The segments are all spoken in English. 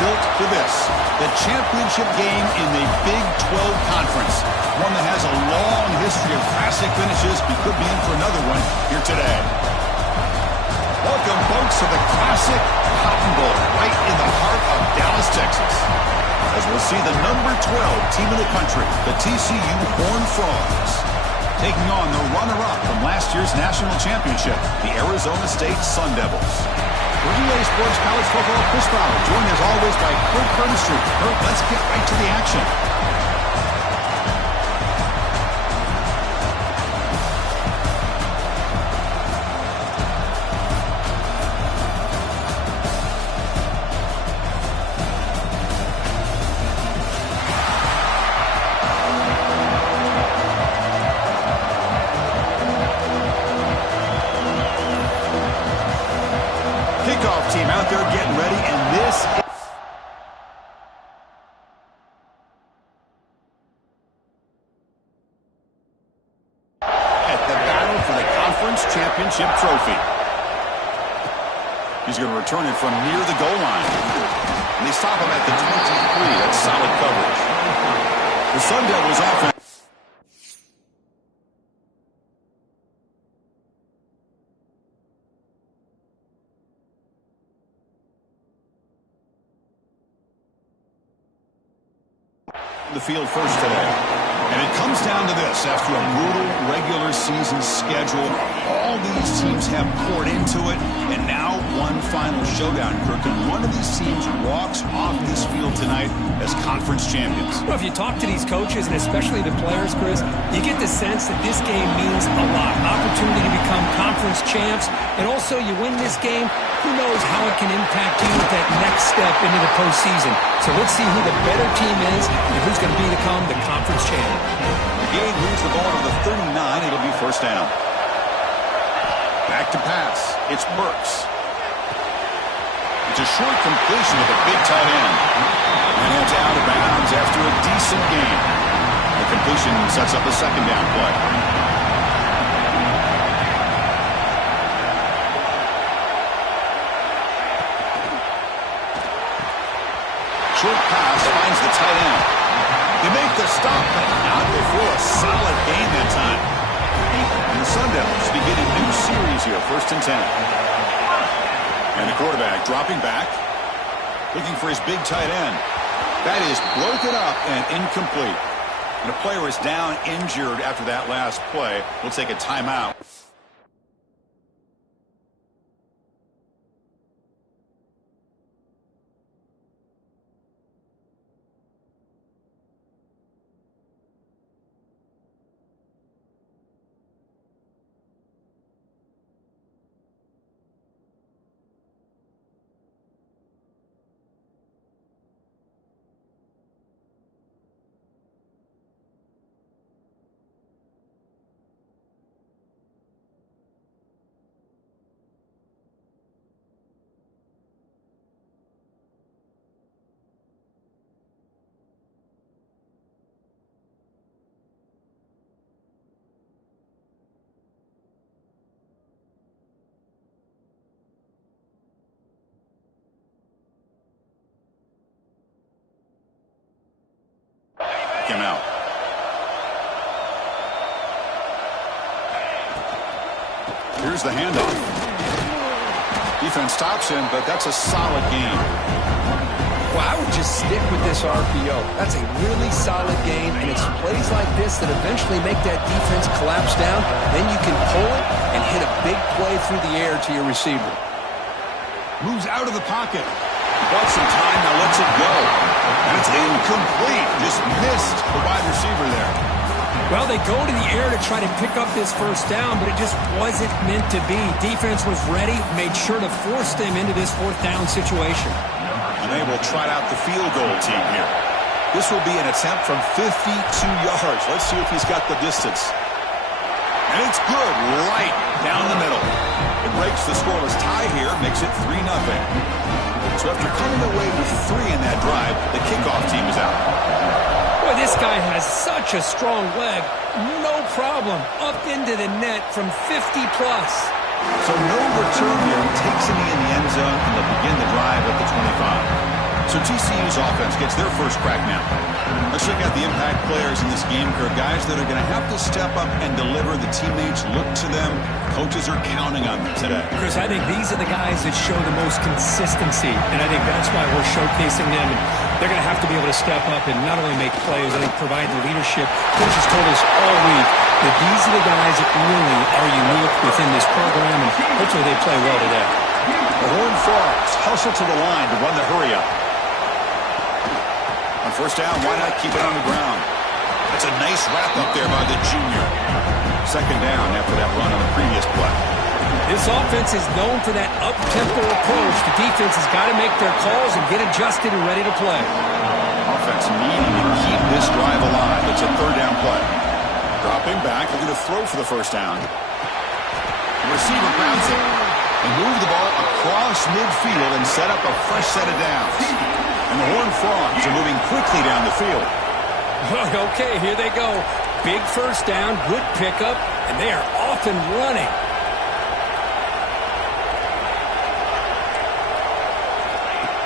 built for this, the championship game in the Big 12 Conference, one that has a long history of classic finishes. We could be in for another one here today. Welcome, folks, to the classic Cotton Bowl, right in the heart of Dallas, Texas. As we'll see the number 12 team in the country, the TCU Horned Frogs, taking on the runner-up from last year's national championship, the Arizona State Sun Devils. For EA Sports College Football, Chris Fowler, joined as always by Kurt Curtis. Kurt, let's get right to the action. Kickoff team out there getting ready, and this at the battle for the conference championship trophy. He's going to return it from near the goal line. And they stop him at the 23. That's solid coverage. The Sun Devils offense. The field first today. And it comes down to this. After a brutal regular season schedule, all these teams have poured into it, and now one final showdown, Kirk. And one of these teams walks off this field tonight as conference champions. Well, if you talk to these coaches, and especially the players, Chris, you get the sense that this game means a lot. Opportunity to become conference champs, and also you win this game, who knows how it can impact you with that next step into the postseason. So let's see who the better team is and who's going to become the conference champion. The game moves the ball to the 39. It'll be first down. Back to pass. It's Burks. It's a short completion with a big tight end. And it's out of bounds after a decent gain. The completion sets up a second down play. Short pass finds the tight end. They make the stop, but not before a solid gain that time. And the Sun Devils begin a new series here, 1st and 10. And the quarterback dropping back, looking for his big tight end. That is broken up and incomplete. And a player is down injured after that last play. We'll take a timeout. Him out. Here's the handoff. Defense stops him, but that's a solid game. Well, I would just stick with this RPO. That's a really solid game, and it's plays like this that eventually make that defense collapse down. Then you can pull it and hit a big play through the air to your receiver. Moves out of the pocket. Bought some time, now lets it go. And it's incomplete. Just missed the wide receiver there. Well, they go to the air to try to pick up this first down, but it just wasn't meant to be. Defense was ready, made sure to force them into this 4th down situation. And they will try out the field goal team here. This will be an attempt from 52 yards. Let's see if he's got the distance. And it's good, right down the middle. It breaks the scoreless tie here, makes it 3-0. So after coming away with 3 in that drive, the kickoff team is out. Boy, this guy has such a strong leg. No problem. Up into the net from 50-plus. So no return here. Takes it in the end zone, and they'll begin the drive at the 25. So TCU's offense gets their first crack now. Let's check out the impact players in this game, Kurt. Guys that are going to have to step up and deliver. The teammates look to them. Coaches are counting on them today. Chris, I think these are the guys that show the most consistency, and I think that's why we're showcasing them. And they're going to have to be able to step up and not only make plays, I think provide the leadership. Coaches told us all week that these are the guys that really are unique within this program, and hopefully they play well today. The Horned Frogs hustle to the line to run the hurry-up. On first down, why not keep it on the ground? That's a nice wrap-up there by the junior. Second down after that run on the previous play. This offense is known for that up-tempo approach. The defense has got to make their calls and get adjusted and ready to play. Offense needing to keep this drive alive. It's a third down play. Dropping back, looking to throw for the first down. The receiver grabs it and moves the ball across midfield and set up a fresh set of downs. And the Horned Frogs are moving quickly down the field. Okay, here they go. Big first down, good pickup, and they are off and running.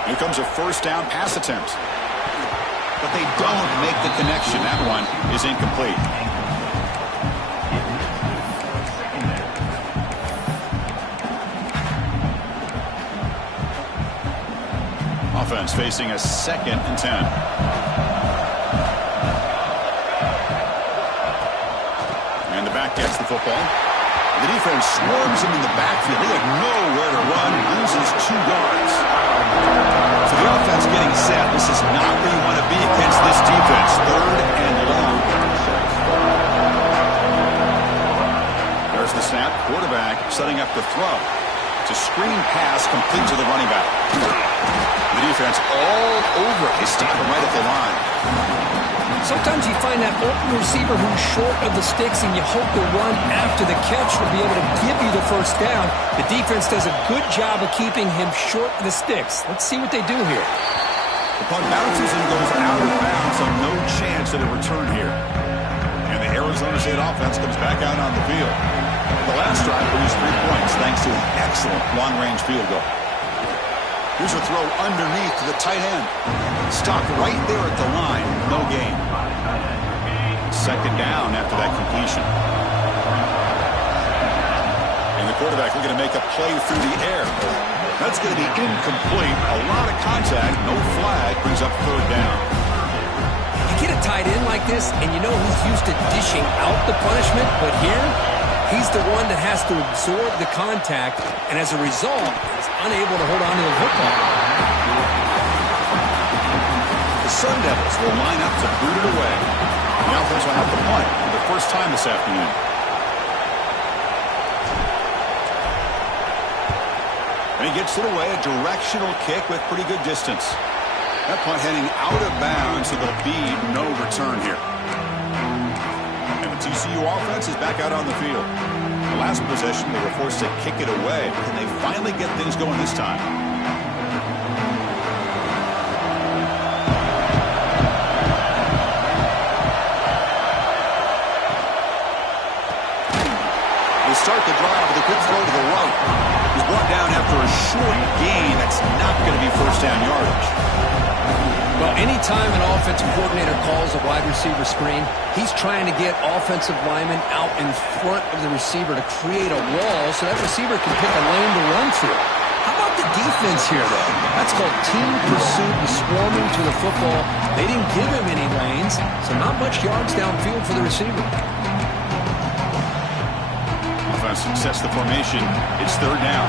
Here comes a first down pass attempt. But they don't make the connection. That one is incomplete. Offense facing a 2nd and 10. And the back gets the football. The defense swarms him in the backfield. They have nowhere to run. Loses 2 yards. So the offense getting set. This is not where you want to be against this defense. 3rd and long. There's the snap. Quarterback setting up the throw. It's a screen pass complete to the running back. The defense all over it. They stop him right at the line. Sometimes you find that open receiver who's short of the sticks, and you hope the run after the catch will be able to give you the first down. The defense does a good job of keeping him short of the sticks. Let's see what they do here. The punt bounces and goes out of bounds, so no chance at a return here. And the Arizona State offense comes back out on the field. The last drive produced 3 points thanks to an excellent long-range field goal. Here's a throw underneath to the tight end. Stopped right there at the line. No gain. Second down after that completion. And the quarterback looking to make a play through the air. That's going to be incomplete. A lot of contact. No flag. Brings up 3rd down. You get a tight end like this, and you know he's used to dishing out the punishment, but here, he's the one that has to absorb the contact, and as a result, he's unable to hold on to the football. The Sun Devils will line up to boot it away. The offense will have to punt for the first time this afternoon. And he gets it away, a directional kick with pretty good distance. That punt heading out of bounds, so there'll be no return here. And the TCU offense is back out on the field. The last possession, they were forced to kick it away. Can they finally get things going this time? They start the drive with a quick throw to the right. He's brought down after a short gain. That's not going to be first down yardage. Well, anytime an offensive coordinator calls a wide receiver screen, he's trying to get offensive linemen out in front of the receiver to create a wall so that receiver can pick a lane to run through. How about the defense here, though? That's called team pursuit and swarming to the football. They didn't give him any lanes, so not much yards downfield for the receiver. Offense sets the formation. It's 3rd down.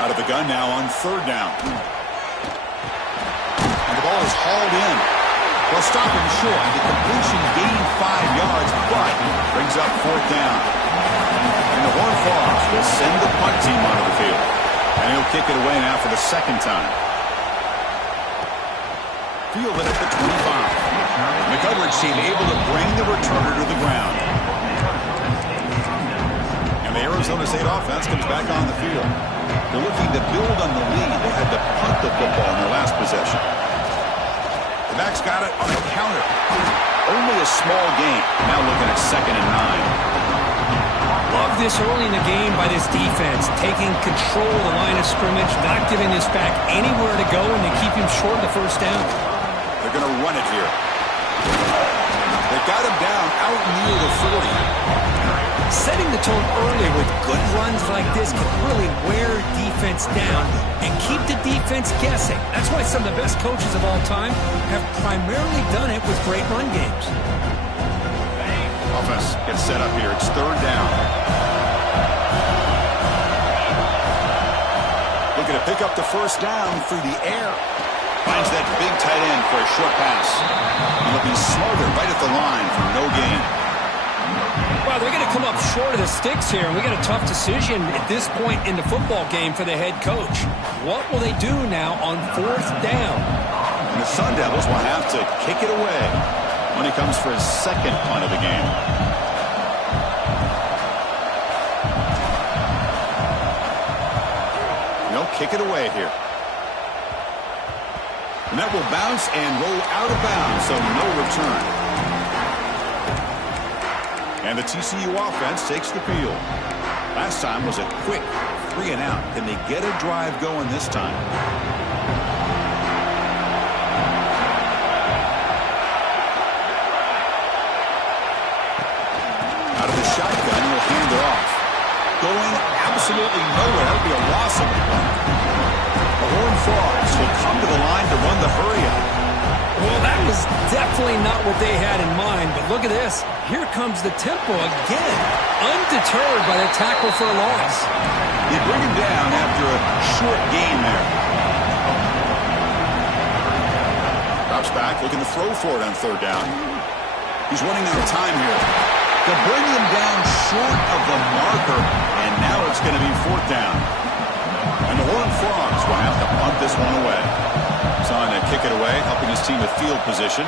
Out of the gun now on 3rd down. And the ball is hauled in. Well, stop him short. The completion gained 5 yards, but brings up 4th down. And the Horned Frogs will send the punt team onto the field. And he'll kick it away now for the 2nd time. Fielded at the 25. And the coverage team able to bring the returner to the ground. And the Arizona State offense comes back on the field. They're looking to build on the lead. They had to punt the football in their last possession. The back's got it on a counter. Only a small gain. Now looking at 2nd and 9. Love this early in the game by this defense, taking control of the line of scrimmage, not giving this back anywhere to go, and they keep him short of the first down. They're going to run it here. They got him down out near the 40. Setting the tone early with good runs like this can really wear defense down and keep the defense guessing. That's why some of the best coaches of all time have primarily done it with great run games. Offense gets set up here. It's third down. Looking to pick up the first down through the air. Finds that big tight end for a short pass. And he'll be smarter right at the line for no gain. Well, they're going to come up short of the sticks here, and we got a tough decision at this point in the football game for the head coach. What will they do now on fourth down? And the Sun Devils will have to kick it away when he comes for his second punt of the game. No, kick it away here. And that will bounce and roll out of bounds, so no return. And the TCU offense takes the field. Last time was a quick 3 and out. Can they get a drive going this time? Out of the shotgun, he'll hand it off. Going absolutely nowhere. That would be a loss of the play. The Horned Frogs will come to the line to run the hurry-up. Well, that was definitely not what they had in mind, but look at this. Here comes the tempo again, undeterred by the tackle for a loss. They bring him down after a short gain there. Drops back, looking to throw for it on third down. He's running out of time here. They'll bring him down short of the marker, and now it's going to be fourth down. And the Horned Frogs will have to punt this one away. On to kick it away, helping his team with field position.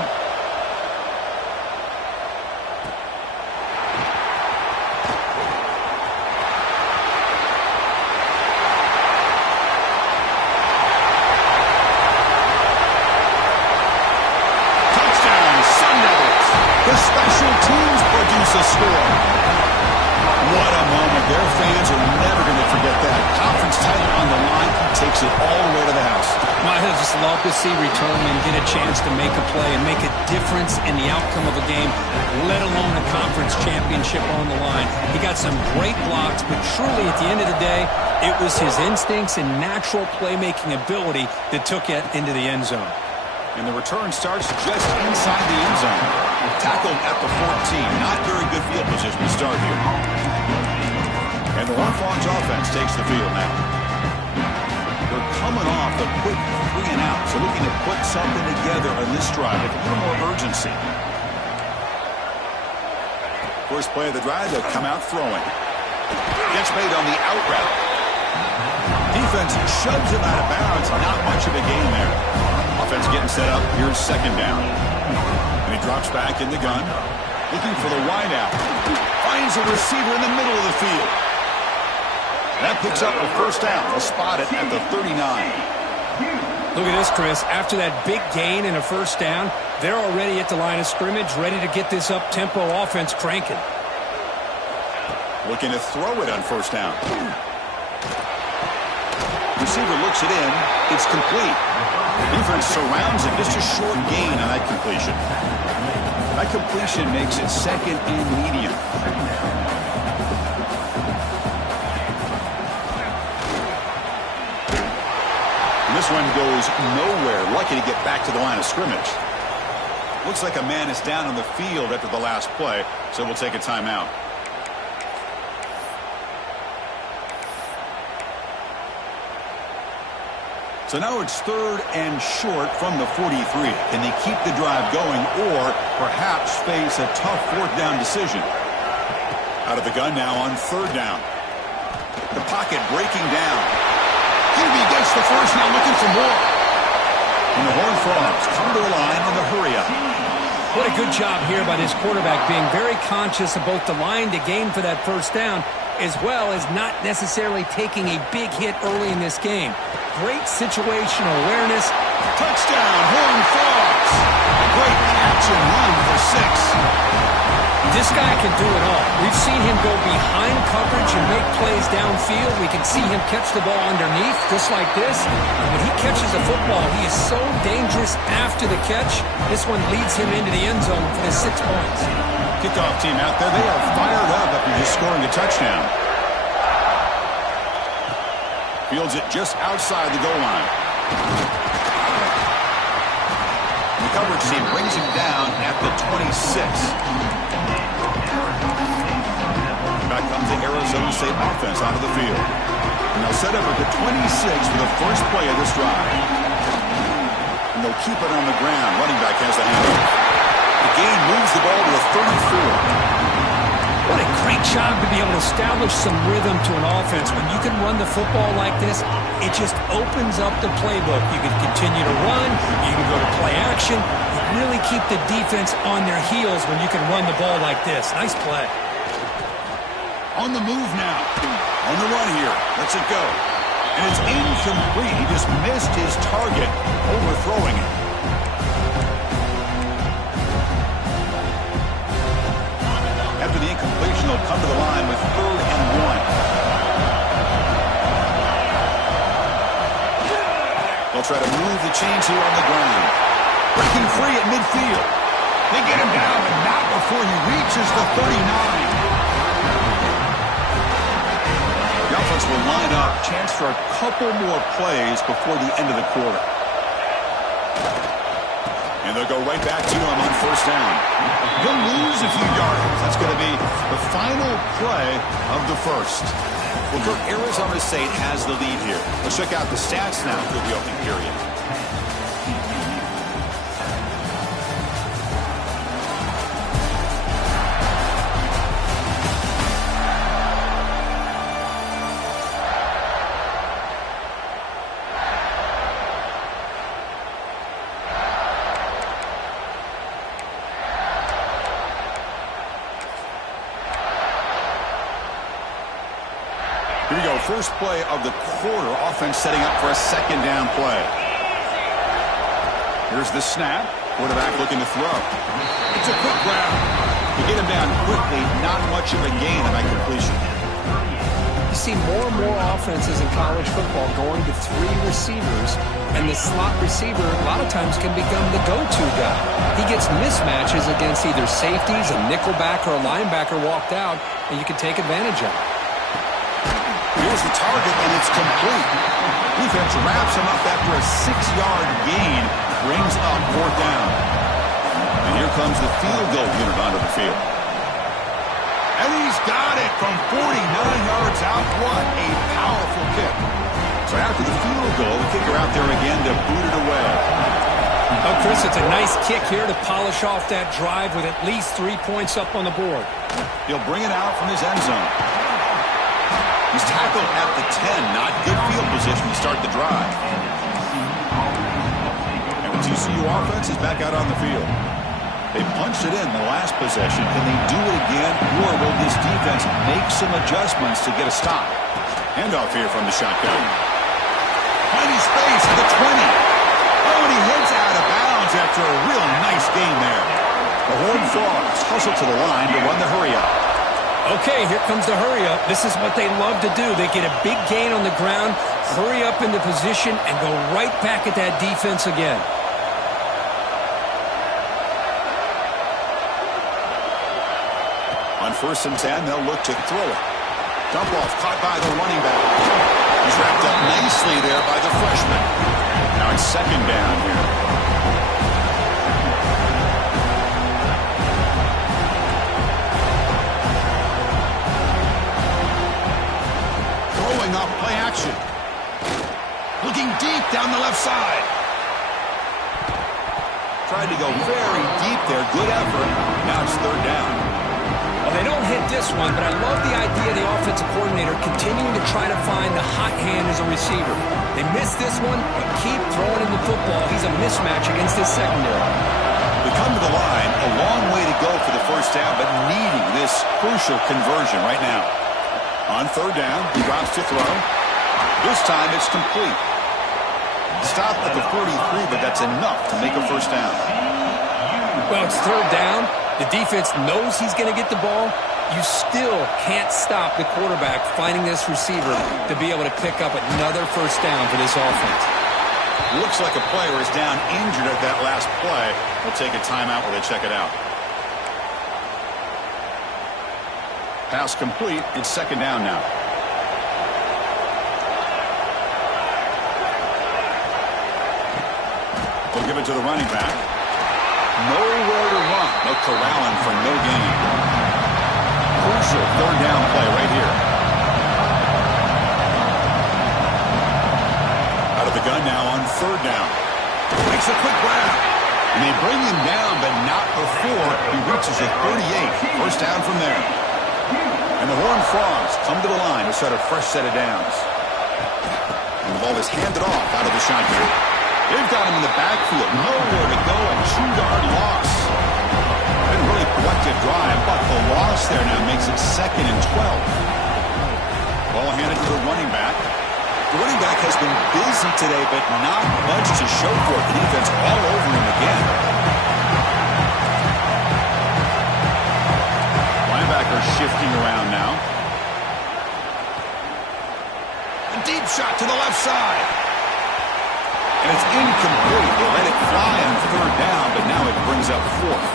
Touchdown, Sun Devils. The special teams produce a score. What a moment. Their fans are never going to forget that. Conference title on the line. He takes it all the way to the house. I just love to see returnmen get a chance to make a play and make a difference in the outcome of a game, let alone a conference championship on the line. He got some great blocks, but truly at the end of the day, it was his instincts and natural playmaking ability that took it into the end zone. And the return starts just inside the end zone. Tackled at the 14. Not very good field position to start here. And the Horned Frogs offense takes the field now. They're coming off a quick 3 and out, so looking to put something together on this drive with a little more urgency. First play of the drive, they'll come out throwing. Gets made on the out route. Defense shoves him out of bounds. Not much of a gain there. Offense getting set up. Here's second down. And he drops back in the gun. Looking for the wide out. Finds a receiver in the middle of the field. That picks up a first down. They'll spot it at the 39. Look at this, Chris. After that big gain and a first down, they're already at the line of scrimmage, ready to get this up-tempo offense cranking. Looking to throw it on first down. Receiver looks it in. It's complete. Defense surrounds it. Just a short gain on that completion. That completion makes it second and medium. This one goes nowhere. Lucky to get back to the line of scrimmage. Looks like a man is down on the field after the last play, so we'll take a timeout. So now it's third and short from the 43. Can they keep the drive going or perhaps face a tough fourth down decision? Out of the gun now on third down. The pocket breaking down. Hughes gets the first, now looking for more. And the Horned Frogs come to the line in the hurry-up. What a good job here by this quarterback, being very conscious of both the line to gain for that first down, as well as not necessarily taking a big hit early in this game. Great situational awareness. Touchdown, Horned Frogs. A great catch and run for 6. This guy can do it all. We've seen him go behind coverage and make plays downfield. We can see him catch the ball underneath, just like this. And when he catches a football, he is so dangerous after the catch. This one leads him into the end zone for the 6 points. Kickoff team out there. They are fired up after just scoring a touchdown. Fields it just outside the goal line. The coverage team brings him down at the 26. Back comes the Arizona State offense onto the field. And they'll set up at the 26 for the first play of this drive. And they'll keep it on the ground. Running back has the handoff. The gain moves the ball to the 34. What a great job to be able to establish some rhythm to an offense. When you can run the football like this, it just opens up the playbook. You can continue to run. You can go to play action. You really keep the defense on their heels when you can run the ball like this. Nice play. On the move now. On the run here. Lets it go. And it's incomplete. He just missed his target, overthrowing it. After the incompletion, they'll come to the line with 3rd and 1. They'll try to move the chains here on the ground. Breaking free at midfield. They get him down, but not before he reaches the 39. The offense will line up. Chance for a couple more plays before the end of the quarter. And they'll go right back to him on 1st down. He'll lose a few yards. That's going to be the final play of the 1st. Well, Arizona State has the lead here. Let's check out the stats now for the opening period. Here we go, first play of the quarter. Offense setting up for a 2nd down play. Here's the snap. Quarterback looking to throw. It's a quick grab. To get him down quickly, not much of a gain on that completion. You see more and more offenses in college football going to 3 receivers, and the slot receiver a lot of times can become the go-to guy. He gets mismatches against either safeties, a nickelback, or a linebacker walked out, and you can take advantage of it. Here's the target, and it's complete. Defense wraps him up after a 6-yard gain. Brings up 4th down. And here comes the field goal unit onto the field. And he's got it from 49 yards out. What a powerful kick. So after the field goal, the kicker out there again to boot it away. Oh, Chris, it's a nice kick here to polish off that drive with at least 3 points up on the board. He'll bring it out from his end zone. He's tackled at the 10. Not good field position to start the drive. And the TCU offense is back out on the field. They punched it in the last possession. Can they do it again, or will this defense make some adjustments to get a stop? Handoff here from the shotgun. Plenty space at the 20. Oh, and he heads out of bounds after a real nice game there. The Horned Frogs hustle to the line to run the hurry-up. Okay, here comes the hurry-up. This is what they love to do. They get a big gain on the ground, hurry up into position, and go right back at that defense again. On 1st and 10, they'll look to throw it. Dump off caught by the running back. He's wrapped up nicely there by the freshman. Now it's 2nd down here. Off play action. Looking deep down the left side. Tried to go very deep there. Good effort. Now it's 3rd down. Well, they don't hit this one, but I love the idea of the offensive coordinator continuing to try to find the hot hand as a receiver. They missed this one, but keep throwing him the football. He's a mismatch against this secondary. They come to the line. A long way to go for the 1st down, but needing this crucial conversion right now. On 3rd down, he drops to throw. This time it's complete. Stop at the 43, but that's enough to make a 1st down. Well, it's third down. The defense knows he's going to get the ball. You still can't stop the quarterback finding this receiver to be able to pick up another first down for this offense. Looks like a player is down injured at that last play. They'll take a timeout while they check it out. Pass complete. It's second down now. They'll give it to the running back. Nowhere to run. No corralling for no gain. Crucial third down play right here. Out of the gun now on third down. Makes a quick grab. And they bring him down, but not before he reaches the 38. First down from there. And the Horned Frogs come to the line to start a fresh set of downs. And the ball is handed off out of the shotgun. They've got him in the backfield. Nowhere to go. A 2-yard loss. Didn't really productive drive, but the loss there now makes it 2nd and 12. Ball handed to the running back. The running back has been busy today, but not much to show for it. The defense all over him again. Linebacker shifting around now. A deep shot to the left side. And it's incomplete. They let it fly on third down, but now it brings up fourth.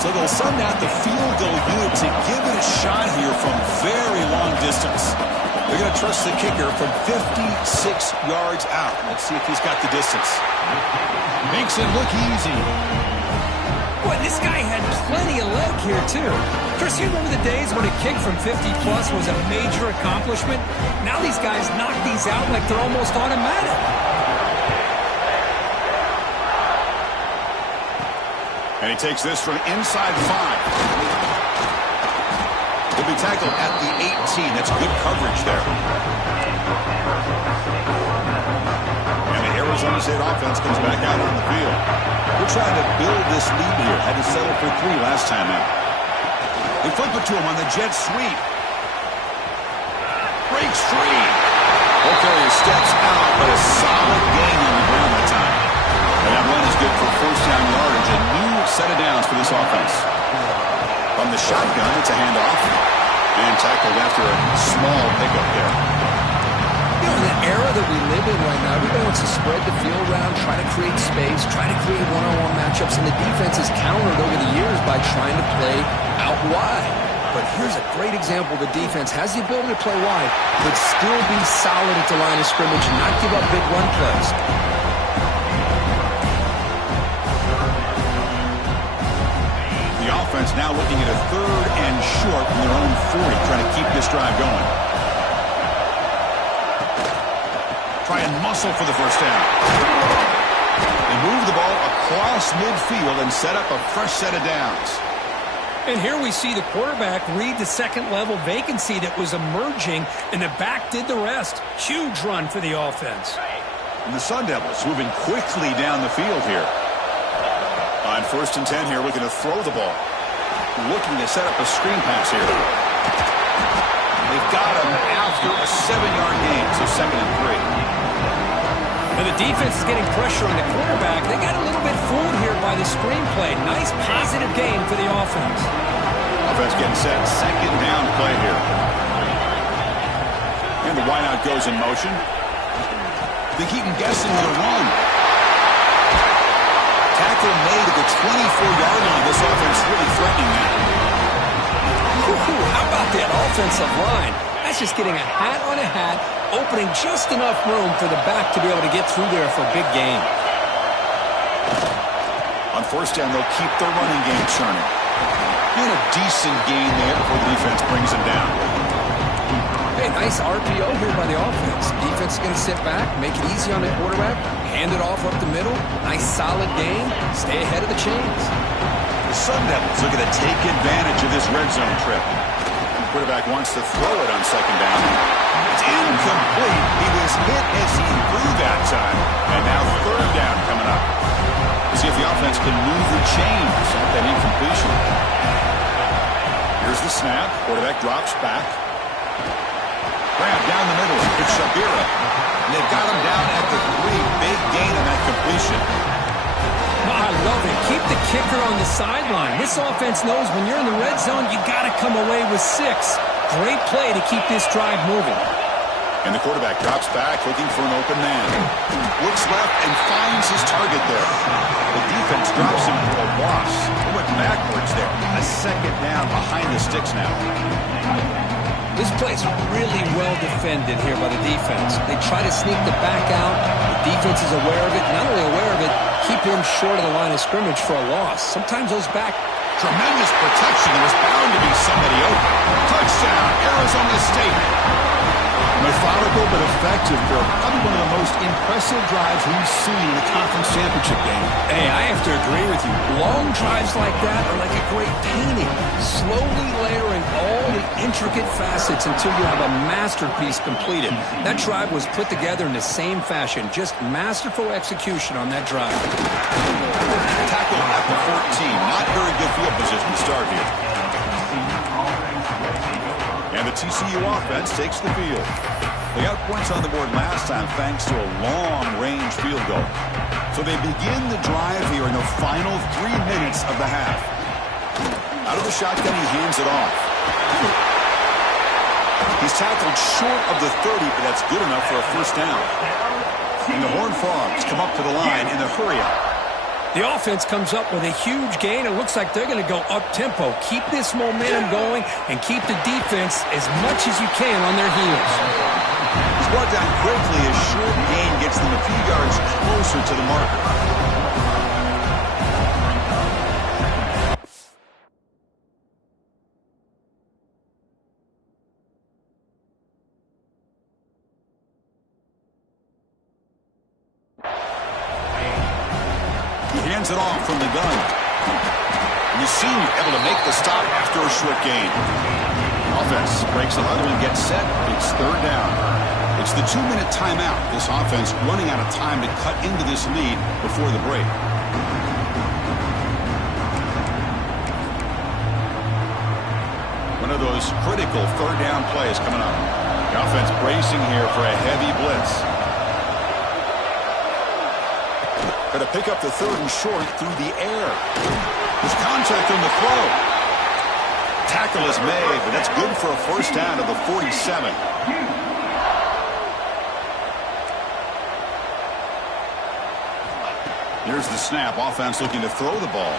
So they'll send out the field goal unit to give it a shot here from very long distance. They're going to trust the kicker from 56 yards out. Let's see if he's got the distance. Makes it look easy. Boy, this guy had plenty of leg here, too. Chris, you remember the days when a kick from 50-plus was a major accomplishment? Now these guys knock these out like they're almost automatic. And he takes this from inside 5. He'll be tackled at the 18. That's good coverage there. And the Arizona State offense comes back out on the field. We're trying to build this lead here. Had to settle for 3 last time out. They flip it to him on the jet sweep. Breaks free. Ball carrier steps out, but a solid gain on the ground that time. And that run is good for first down yardage. A new set of downs for this offense. From the shotgun, it's a handoff. And tackled after a small pickup there. You know, in the era that we live in right now, everybody wants to spread the field around, try to create space, try to create one-on-one matchups, and the defense has countered over the years by trying to play out wide. But here's a great example. The defense has the ability to play wide, but still be solid at the line of scrimmage and not give up big run plays. Offense now looking at a 3rd and short from their own 40, trying to keep this drive going. Try and muscle for the first down. They move the ball across midfield and set up a fresh set of downs. And here we see the quarterback read the second-level vacancy that was emerging, and the back did the rest. Huge run for the offense. And the Sun Devils moving quickly down the field here. On 1st and 10 here, looking to throw the ball. Looking to set up a screen pass here. They've got him after a 7-yard gain, so 2nd and 3. And the defense is getting pressure on the quarterback. They got a little bit fooled here by the screenplay. Nice positive game for the offense. Offense getting set. 2nd down play here. And the wideout goes in motion. They keep him guessing with a run. Tackle made at the 24-yard line. This offense really threatening that. How about that offensive line? That's just getting a hat on a hat, opening just enough room for the back to be able to get through there for a big gain. On 1st down, they'll keep their running game churning. And a decent gain there before the defense brings him down. Hey, nice RPO here by the offense. Defense is going to sit back, make it easy on the quarterback, hand it off up the middle. Nice solid gain. Stay ahead of the chains. The Sun Devils looking to take advantage of this red zone trip. The quarterback wants to throw it on 2nd down. It's incomplete. He was hit as he threw that time. And now 3rd down coming up. We'll see if the offense can move the chains off that incompletion. Here's the snap. Quarterback drops back. Grab down the middle. It's Shabira. And they've got him down at the 3. Big gain on that completion. I love it. Keep the kicker on the sideline. This offense knows when you're in the red zone, you got to come away with 6. Great play to keep this drive moving. And the quarterback drops back, looking for an open man. Looks left and finds his target there. The defense drops him for a loss. He went backwards there. A second down behind the sticks now. This play's really well defended here by the defense. They try to sneak the back out. The defense is aware of it. Not only aware of it, keep him short of the line of scrimmage for a loss. Sometimes those back... Tremendous protection. There was bound to be somebody open. Touchdown, Arizona State. Methodical but effective for probably one of the most impressive drives we've seen in a conference championship game. Hey, I have to agree with you. Long drives like that are like a great painting. Slowly layering all the intricate facets until you have a masterpiece completed. That drive was put together in the same fashion. Just masterful execution on that drive. Tackle at the 14. Not very good field position to start here. And the TCU offense takes the field. They got points on the board last time thanks to a long-range field goal. So they begin the drive here in the final 3 minutes of the half. Out of the shotgun, he hands it off. He's tackled short of the 30, but that's good enough for a first down. And the Horned Frogs come up to the line in the hurry-up. The offense comes up with a huge gain. It looks like they're going to go up-tempo. Keep this momentum going and keep the defense as much as you can on their heels. He's brought down quickly. A short gain gets them a few yards closer to the marker. Hands it off from the gun. And the senior able to make the stop after a short gain. Offense breaks the huddle and gets set. It's third down. It's the 2-minute timeout. This offense running out of time to cut into this lead before the break. One of those critical third down plays coming up. The offense bracing here for a heavy blitz. Going to pick up the third and short through the air. There's contact on the throw. Tackle is made, but that's good for a first down to the 47. Here's the snap. Offense looking to throw the ball.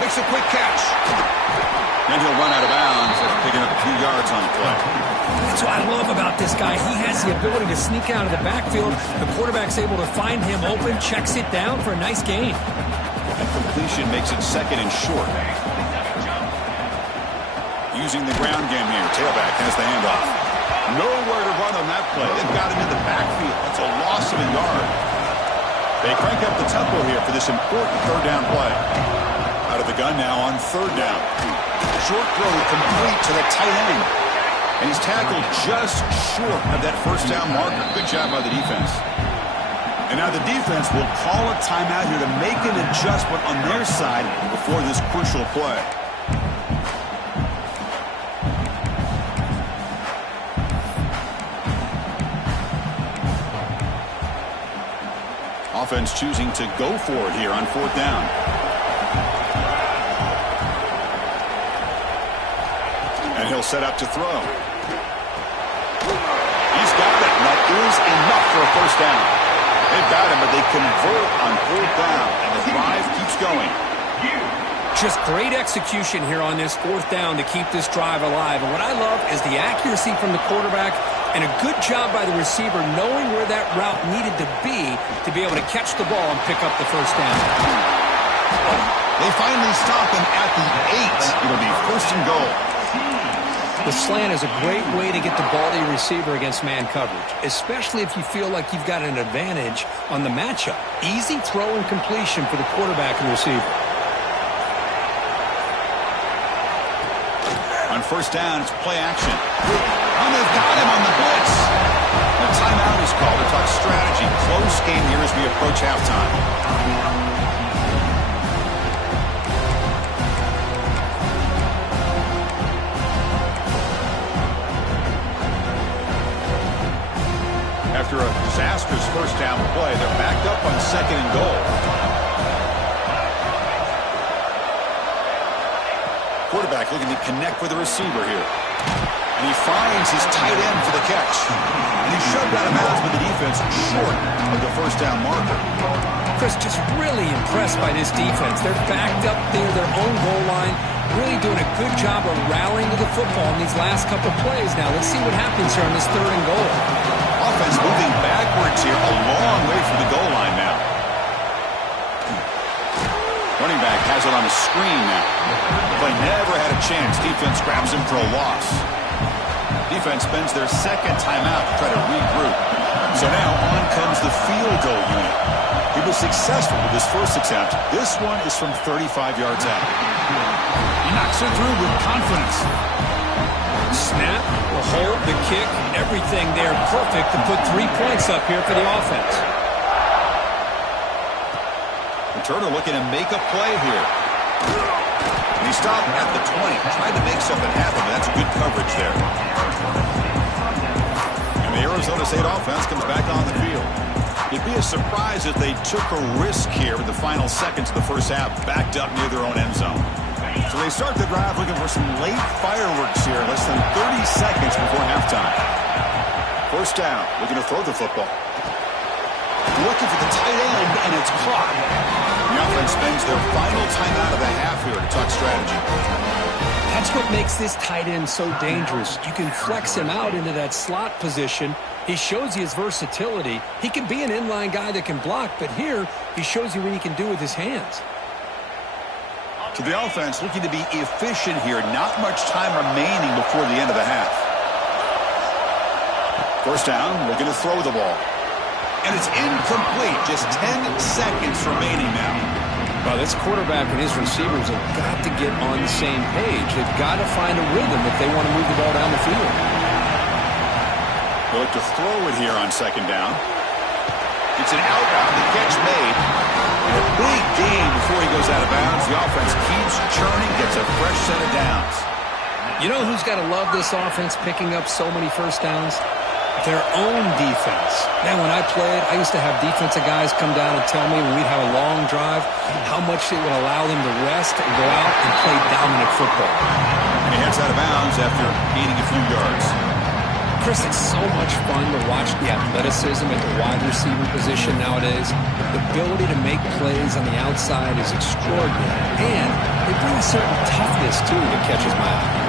Makes a quick catch. Then he'll run out of bounds after picking up a few yards on the play. That's what I love about this guy. He has the ability to sneak out of the backfield. The quarterback's able to find him open, checks it down for a nice gain. And completion makes it second and short. Using the ground game here. Tailback has the handoff. Nowhere to run on that play. They've got him in the backfield. It's a loss of a yard. They crank up the tempo here for this important third down play. Out of the gun now on third down. Short throw complete to the tight end. And he's tackled just short of that first down marker. Good job by the defense. And now the defense will call a timeout here to make an adjustment on their side before this crucial play. Offense choosing to go for it here on fourth down. And he'll set up to throw. He's got it. And that is enough for a first down. They've got him, but they convert on fourth down. And the drive keeps going. Just great execution here on this fourth down to keep this drive alive. And what I love is the accuracy from the quarterback and a good job by the receiver knowing where that route needed to be able to catch the ball and pick up the first down. They finally stop him at the 8. It'll be first and goal. The slant is a great way to get the ball to your receiver against man coverage, especially if you feel like you've got an advantage on the matchup. Easy throw and completion for the quarterback and receiver. On first down, it's play action. And they've got him on the blitz. The timeout is called to talk strategy. Close game here as we approach halftime. After a disastrous first down play, they're backed up on second and goal. quarterback looking to connect with the receiver here. And he finds his tight end for the catch. And he's shoved out of bounds with the defense short of the first down marker. Chris, just really impressed by this defense. They're backed up near their own goal line, really doing a good job of rallying to the football in these last couple plays. Now, let's see what happens here on this 3rd and goal. Offense moving backwards here, a long way from the goal line now. Running back has it on the screen now. The play never had a chance. Defense grabs him for a loss. Defense spends their second timeout to try to regroup. So now on comes the field goal unit. He was successful with his first attempt. This one is from 35 yards out. He knocks it through with confidence. Snap, the hold, the kick, everything there perfect to put 3 points up here for the offense. Turner looking to make a play here. And he stopped at the 20. Tried to make something happen, but that's good coverage there. And the Arizona State offense comes back on the field. It'd be a surprise if they took a risk here in the final seconds of the first half, backed up near their own end zone. So they start the drive looking for some late fireworks here, less than 30 seconds before halftime. First down, looking to throw the football. Looking for the tight end, and it's caught. The offense spends their final timeout of the half here to talk strategy. That's what makes this tight end so dangerous. You can flex him out into that slot position. He shows you his versatility. He can be an inline guy that can block, but here he shows you what he can do with his hands. To the offense, looking to be efficient here. Not much time remaining before the end of the half. First down, looking to throw the ball. And it's incomplete. Just 10 seconds remaining now. Well, this quarterback and his receivers have got to get on the same page. They've got to find a rhythm if they want to move the ball down the field. They'll look to throw it here on second down. It's an outbound. The catch made. In a big game before he goes out of bounds. The offense keeps churning, gets a fresh set of downs. You know who's got to love this offense picking up so many first downs? Their own defense. Man, when I played, I used to have defensive guys come down and tell me when we'd have a long drive how much it would allow them to rest and go out and play dominant football. And he heads out of bounds after gaining a few yards. Chris, it's so much fun to watch the athleticism at the wide receiver position nowadays. The ability to make plays on the outside is extraordinary. And they bring a certain toughness, too, that catches my eye.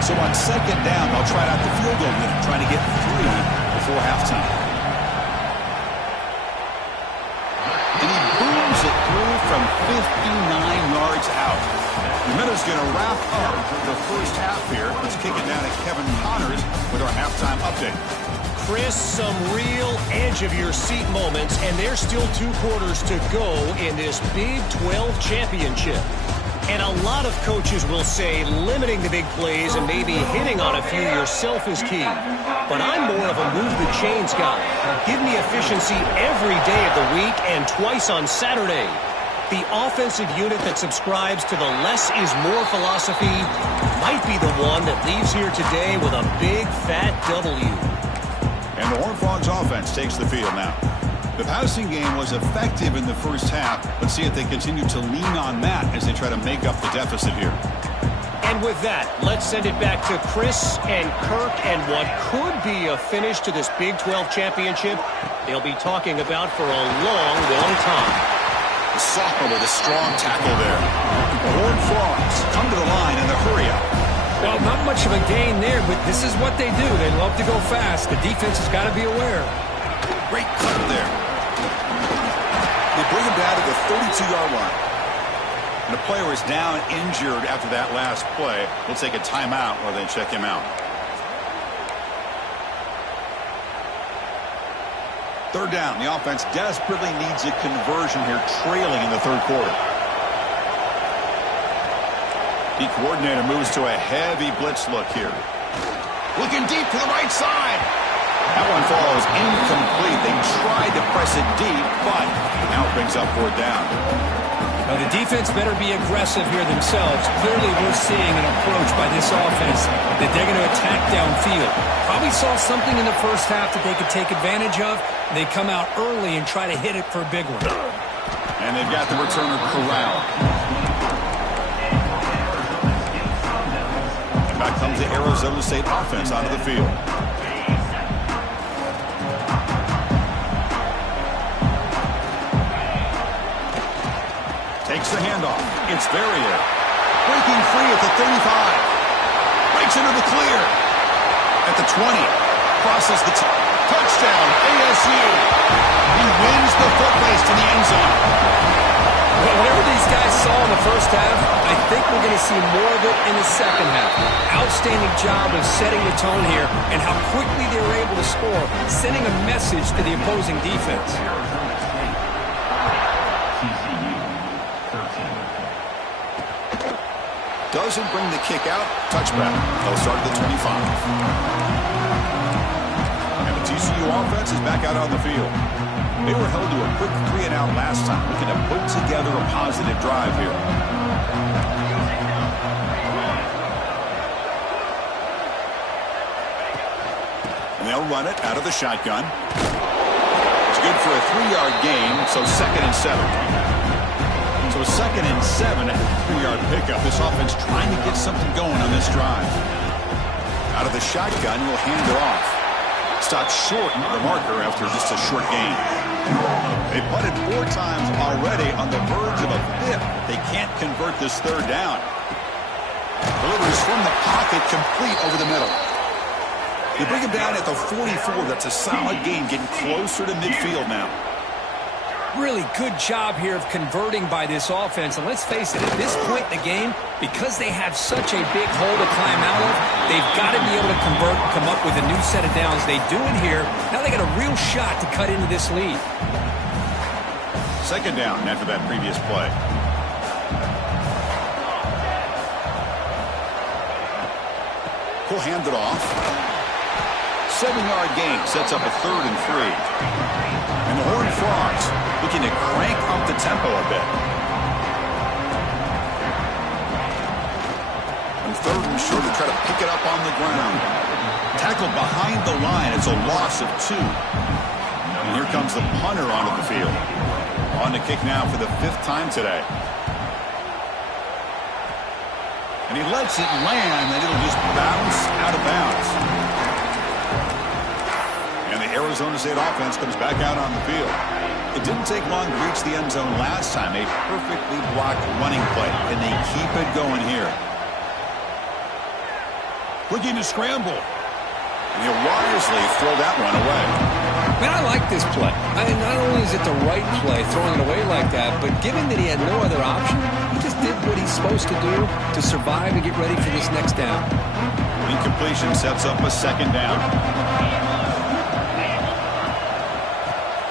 So on second down, they'll try out the field goal unit, trying to get 3 before halftime. And he booms it through from 59 yards out. The minute's going to wrap up the first half here. Let's kick it down to Kevin Connors with our halftime update. Chris, some real edge-of-your-seat moments, and there's still 2 quarters to go in this Big 12 championship. And a lot of coaches will say limiting the big plays and maybe hitting on a few yourself is key. But I'm more of a move-the-chains guy. Give me efficiency every day of the week and twice on Saturday. The offensive unit that subscribes to the less is more philosophy might be the one that leaves here today with a big, fat W. And the Horned Frogs offense takes the field now. The passing game was effective in the first half. Let's see if they continue to lean on that as they try to make up the deficit here. And with that, let's send it back to Chris and Kirk and what could be a finish to this Big 12 championship they'll be talking about for a long, long time. The sophomore with a strong tackle there. The Horned Frogs come to the line in the hurry-up. Well, not much of a gain there, but this is what they do. They love to go fast. The defense has got to be aware. Great cut there. They bring him down to the 32-yard line. And the player is down injured after that last play. We'll take a timeout while they check him out. Third down. The offense desperately needs a conversion here, trailing in the third quarter. The coordinator moves to a heavy blitz look here. Looking deep to the right side. That one falls incomplete. They tried to press it deep, but now it brings up 4th down. Now the defense better be aggressive here themselves. Clearly we're seeing an approach by this offense that they're going to attack downfield. Probably saw something in the first half that they could take advantage of. They come out early and try to hit it for a big one. And they've got the returner corralled. Back comes the Arizona State offense onto the field. Takes the handoff. It's Verrier. Breaking free at the 35. Breaks into the clear. At the 20. Crosses the touchdown, ASU. He wins the foot race to the end zone. Well, whatever these guys saw in the first half, I think we're going to see more of it in the second half. Outstanding job of setting the tone here and how quickly they were able to score, sending a message to the opposing defense. Doesn't bring the kick out. Touchback. They'll start at the 25. And the TCU offense is back out on the field. They were held to a quick 3-and-out last time, looking to put together a positive drive here. And they'll run it out of the shotgun. It's good for a 3-yard gain, so 2nd and 7. So 2nd and 7 at the 3-yard pickup. This offense trying to get something going on this drive. Out of the shotgun, will hand it off. Stopped short of the marker after just a short gain. They punted 4 times already on the verge of a 5th. They can't convert this 3rd down. Delivers from the pocket, complete over the middle. They bring him down at the 44. That's a solid gain, getting closer to midfield now. Really good job here of converting by this offense. And let's face it, at this point in the game, because they have such a big hole to climb out of, they've got to be able to convert and come up with a new set of downs. They do it here. Now they got a real shot to cut into this lead. 2nd down after that previous play. He'll hand it off. 7-yard gain sets up a 3rd and 3. And the Horned Frogs looking to crank up the tempo a bit. And 3rd and short to try to pick it up on the ground. Tackled behind the line. It's a loss of 2. And here comes the punter onto the field. On the kick now for the 5th time today. And he lets it land, and it'll just bounce out of bounds. And the Arizona State offense comes back out on the field. It didn't take long to reach the end zone last time. A perfectly blocked running play, and they keep it going here. Looking to scramble. And he'll wisely throw that one away. Man, I like this play. I mean, not only is it the right play, throwing it away like that, but given that he had no other option, he just did what he's supposed to do to survive and get ready for this next down. Incompletion sets up a 2nd down.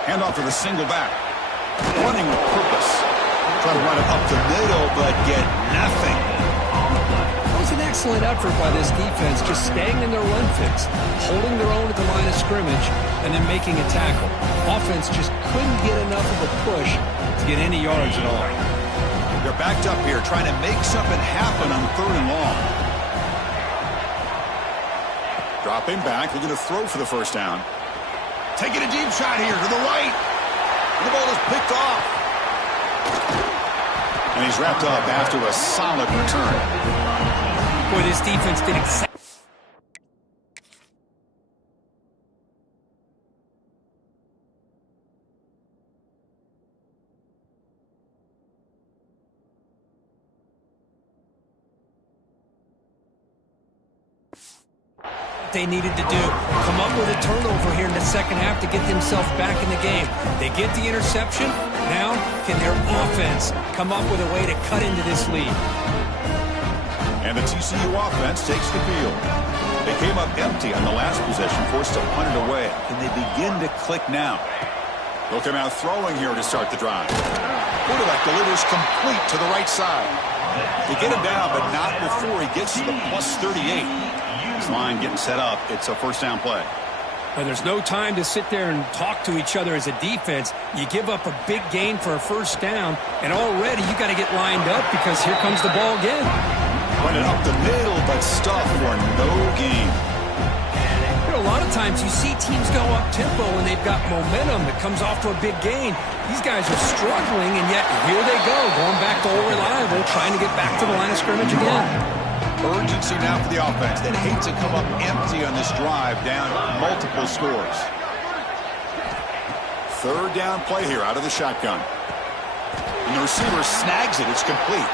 Handoff to the single back. Running with purpose. Trying to run it up the middle, but get nothing. That was an excellent effort by this defense, just staying in their run fix, holding their own at the line of scrimmage, and then making a tackle. Offense just couldn't get enough of a push to get any yards at all. They're backed up here, trying to make something happen on 3rd and long. Dropping back, looking to throw for the 1st down. Taking a deep shot here to the right. The ball is picked off. And he's wrapped up after a solid return. Boy, this defense did exactly what they needed to do. Come up with a turnover here in the second half to get themselves back in the game. They get the interception. Now, can their offense come up with a way to cut into this lead? And the TCU offense takes the field. They came up empty on the last possession, forced to punt it away. Can they begin to click now? They'll come out throwing here to start the drive. Quarterback delivers complete to the right side. They get him down, but not before he gets to the plus 38. His line getting set up. It's a 1st down play. And there's no time to sit there and talk to each other as a defense. You give up a big gain for a 1st down, and already you got to get lined up because here comes the ball again. Running up the middle, but stuff for no gain. You know, a lot of times you see teams go up-tempo when they've got momentum that comes off to a big gain. These guys are struggling, and yet here they go, going back to old reliable, trying to get back to the line of scrimmage again. Urgency now for the offense. They'd hate to come up empty on this drive, down multiple scores. Third down play here out of the shotgun. And the receiver snags it. It's complete.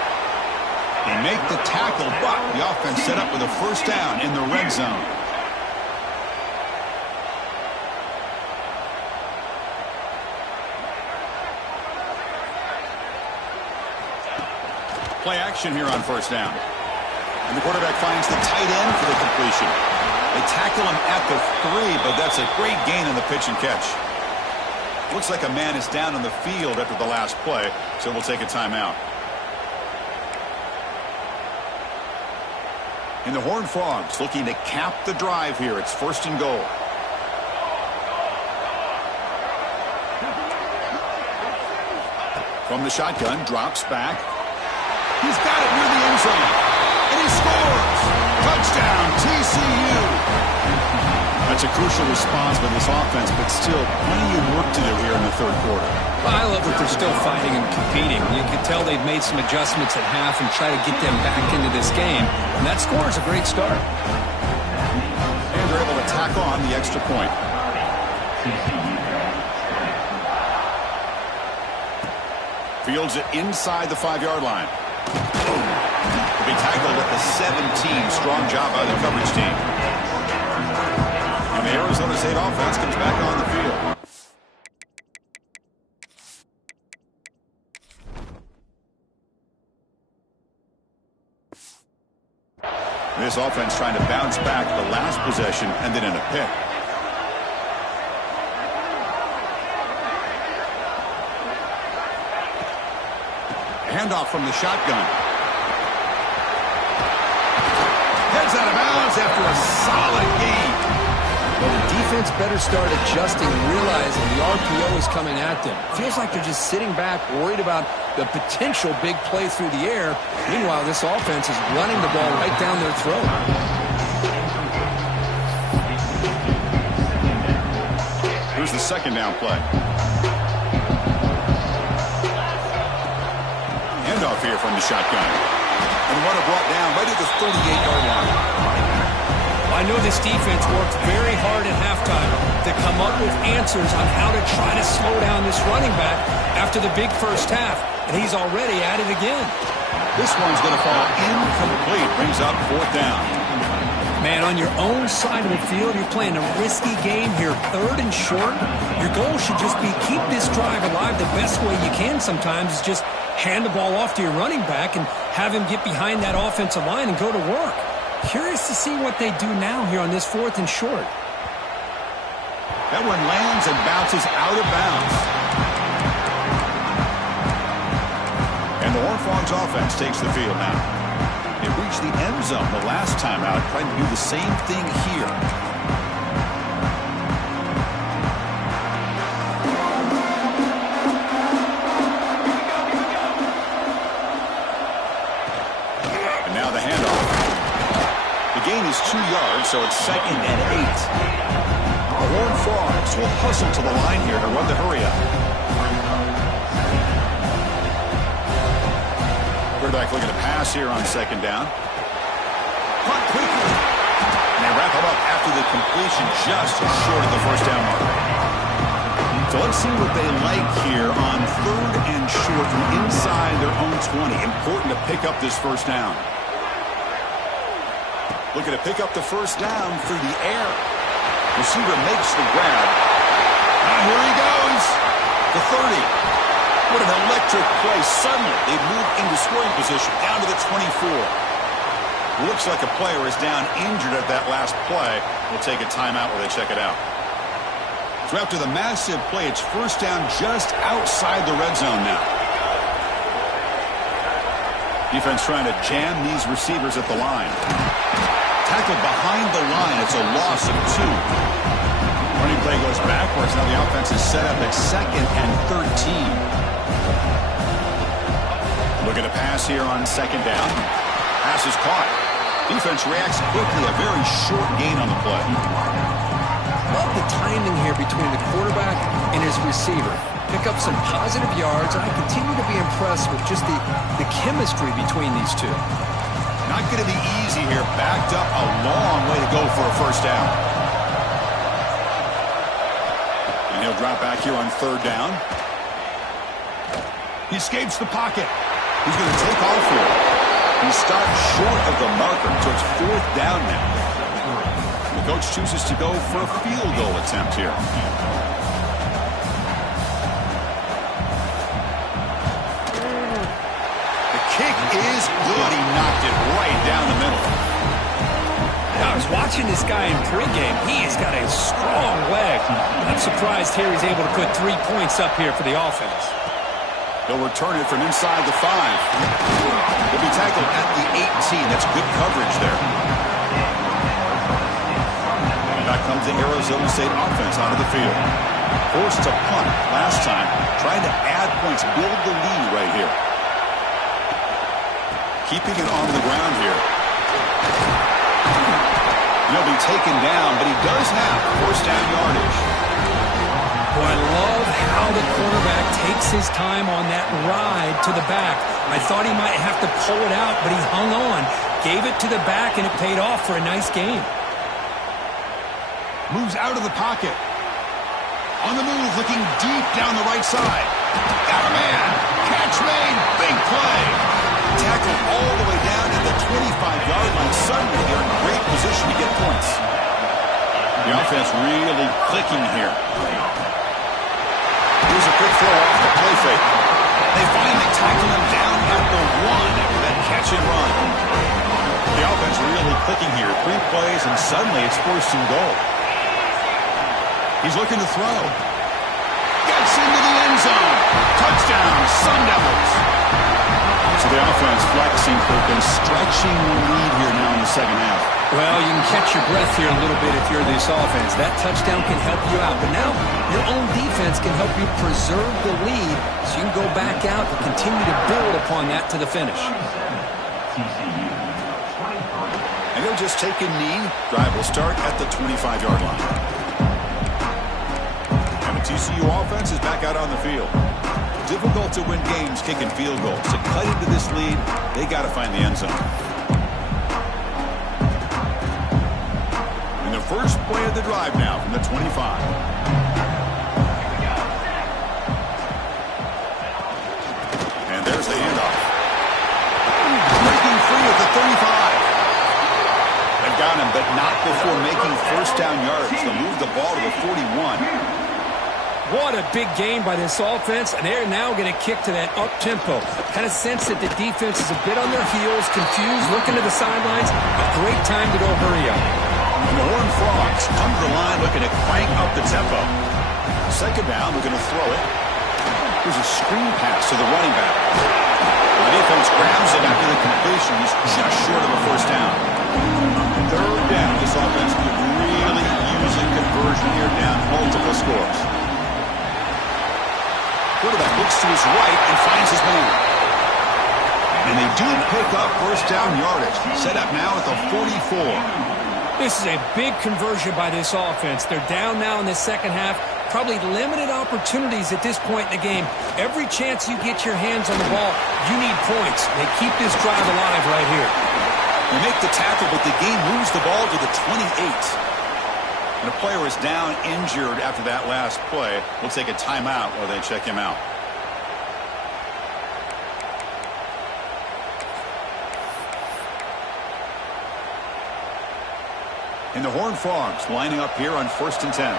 They make the tackle, but the offense set up with a first down in the red zone. Play action here on first down. And the quarterback finds the tight end for the completion. They tackle him at the 3, but that's a great gain on the pitch and catch. Looks like a man is down on the field after the last play, so we'll take a timeout. And the Horned Frogs looking to cap the drive here. It's first and goal. From the shotgun, drops back. He's got it near the end zone. And he scores! Touchdown, TCU! That's a crucial response by this offense, but still plenty of work to do here in the third quarter. Well, I love that they're still fighting and competing. You can tell they've made some adjustments at half and try to get them back into this game. And that score is a great start. And they're able to tack on the extra point. Fields it inside the 5-yard line. To be tackled at the 17. Strong job by the coverage team. And the Arizona State offense comes back on the field. This offense trying to bounce back the last possession and then in a pick. Handoff from the shotgun. Heads out of bounds after a solid game. Well, the defense better start adjusting and realizing the RPO is coming at them. Feels like they're just sitting back, worried about the potential big play through the air. Meanwhile, this offense is running the ball right down their throat. Here's the second down play. Handoff here from the shotgun. And runner brought down right at the 38-yard line. I know this defense worked very hard at halftime to come up with answers on how to try to slow down this running back after the big first half, and he's already at it again. This one's going to fall incomplete. Brings up fourth down. Man, on your own side of the field, you're playing a risky game here, third and short. Your goal should just be keep this drive alive the best way you can sometimes is just hand the ball off to your running back and have him get behind that offensive line and go to work. Curious to see what they do now here on this fourth and short. That one lands and bounces out of bounds. And the Horned Frogs offense takes the field now. They reached the end zone the last time out, trying to do the same thing here. And now the handoff. The gain is 2 yards, so it's second and 8. The Horned Frogs will hustle to the line here to run the hurry-up. Quarterback looking to pass here on second down. Punt quickly. And they wrap him up after the completion just short of the first down mark. So let's see what they like here on third and short from inside their own 20. Important to pick up this first down. Looking to pick up the first down through the air. Receiver makes the grab. And here he goes. The 30. What an electric play. Suddenly, they move into scoring position, down to the 24. Looks like a player is down injured at that last play. We'll take a timeout while they check it out. So after the massive play, it's first down just outside the red zone now. Defense trying to jam these receivers at the line. Tackled behind the line. It's a loss of 2. Running play goes backwards. Now the offense is set up at second and 13. Looking to pass here on second down. Pass is caught. Defense reacts quickly. A very short gain on the play. Love the timing here between the quarterback and his receiver. Pick up some positive yards, and I continue to be impressed with just the chemistry between these two. Not going to be easy here. Backed up a long way to go for a first down. And he'll drop back here on third down. He escapes the pocket. He's going to take off here. He stopped short of the marker, so it's fourth down now. The coach chooses to go for a field goal attempt here. The kick is good. He knocked it right down the middle. Now, I was watching this guy in pregame. He has got a strong leg. I'm surprised here he's able to put 3 points up here for the offense. He'll return it from inside the 5. He'll be tackled at the 18. That's good coverage there. Back comes the Arizona State offense onto the field. Forced to punt last time. Trying to add points, build the lead right here. Keeping it on the ground here. He'll be taken down, but he does have first down yardage. Well, I love how the quarterback takes his time on that ride to the back. I thought he might have to pull it out, but he hung on, gave it to the back, and it paid off for a nice game. Moves out of the pocket. On the move, looking deep down the right side. Got a man. Catch made. Big play. Tackled all the way down at the 25-yard line. Suddenly, they're in great position to get points. The offense really clicking here. Here's a quick throw off the play fake. They finally tackle him down at the 1 after that catch and run. The offense really clicking here. 3 plays, and suddenly it's first and goal. He's looking to throw. Gets into the end zone. Touchdown, Sun Devils. So the offense flexing, they've been stretching the lead here now in the second half. Well, you can catch your breath here a little bit if you're this offense. That touchdown can help you out. But now your own defense can help you preserve the lead so you can go back out and continue to build upon that to the finish. And he'll just take a knee. Drive will start at the 25-yard line. And the TCU offense is back out on the field. Difficult to win games kicking field goals. To cut into this lead, they got to find the end zone. And the first play of the drive now from the 25. And there's the handoff. Breaking free at the 35. They've got him, but not before making first down yards. They'll move the ball to the 41. What a big game by this offense, and they're now going to kick to that up-tempo. Kind of sense that the defense is a bit on their heels, confused, looking to the sidelines. A great time to go hurry up. And the Horned Frogs come to the line looking to crank up the tempo. Second down, we're going to throw it. Here's a screen pass to the running back. The defense grabs it after the completion. He's just short of a first down. Third down, this offense could really use a conversion here, down multiple scores. Quarterback looks to his right and finds his man. And they do pick up first down yardage. Set up now at the 44. This is a big conversion by this offense. They're down now in the second half. Probably limited opportunities at this point in the game. Every chance you get your hands on the ball, you need points. They keep this drive alive right here. They make the tackle, but the game moves the ball to the 28. And a player is down injured after that last play. We'll take a timeout while they check him out. And the Horned Frogs lining up here on 1st and 10.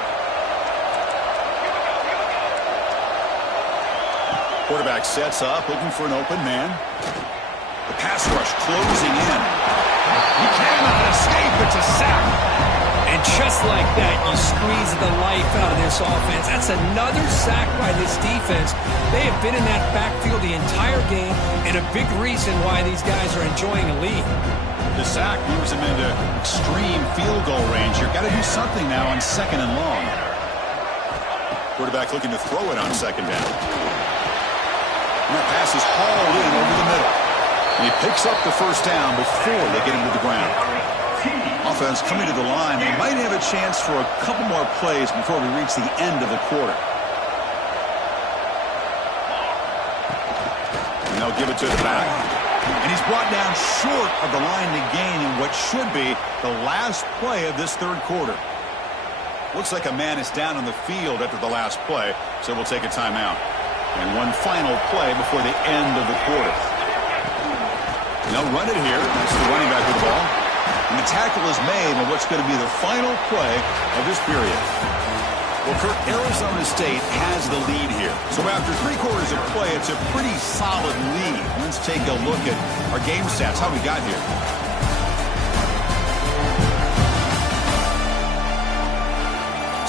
Quarterback sets up, looking for an open man. The pass rush closing in. He cannot escape. It's a sack. And just like that, you squeeze the life out of this offense. That's another sack by this defense. They have been in that backfield the entire game, and a big reason why these guys are enjoying a lead. The sack moves him into extreme field goal range. You've got to do something now on 2nd and long. Quarterback looking to throw it on 2nd down. And that pass is hauled in over the middle. And he picks up the first down before they get him to the ground. Offense coming to the line. They might have a chance for a couple more plays before we reach the end of the quarter. And they'll give it to the back. And he's brought down short of the line to gain in what should be the last play of this third quarter. Looks like a man is down on the field after the last play, so we'll take a timeout. And one final play before the end of the quarter. And they'll run it here. That's the running back with the ball. And the tackle is made on what's going to be the final play of this period. Well, Kirk, Arizona State has the lead here. So after 3 quarters of play, it's a pretty solid lead. Let's take a look at our game stats, how we got here.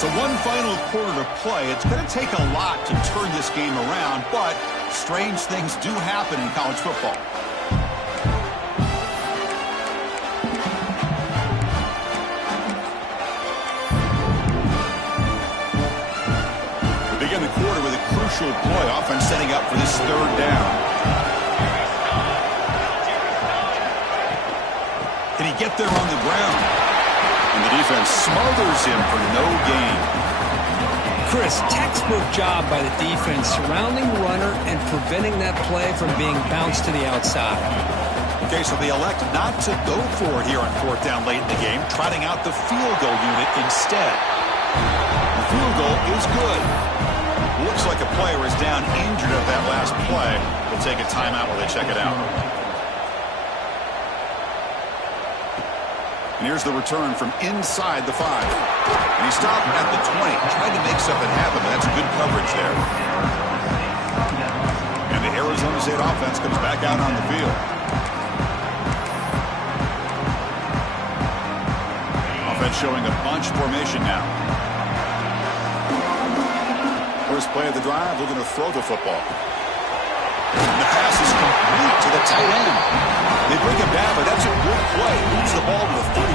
So one final quarter to play. It's going to take a lot to turn this game around, but strange things do happen in college football. In the quarter with a crucial play. Offense setting up for this third down. Can he get there on the ground? And the defense smothers him for no gain. Chris, textbook job by the defense surrounding the runner and preventing that play from being bounced to the outside. Okay, so they elect not to go for it here on 4th down late in the game, trotting out the field goal unit instead. The field goal is good. Looks like a player is down injured at that last play. We'll take a timeout while they check it out. And here's the return from inside the 5. And he stopped at the 20. Tried to make something happen, but that's good coverage there. And the Arizona State offense comes back out on the field. Offense showing a bunch formation now. First play of the drive, looking to throw the football. And the pass is complete to the tight end. They bring him down, but that's a good play. Moves the ball to the 39.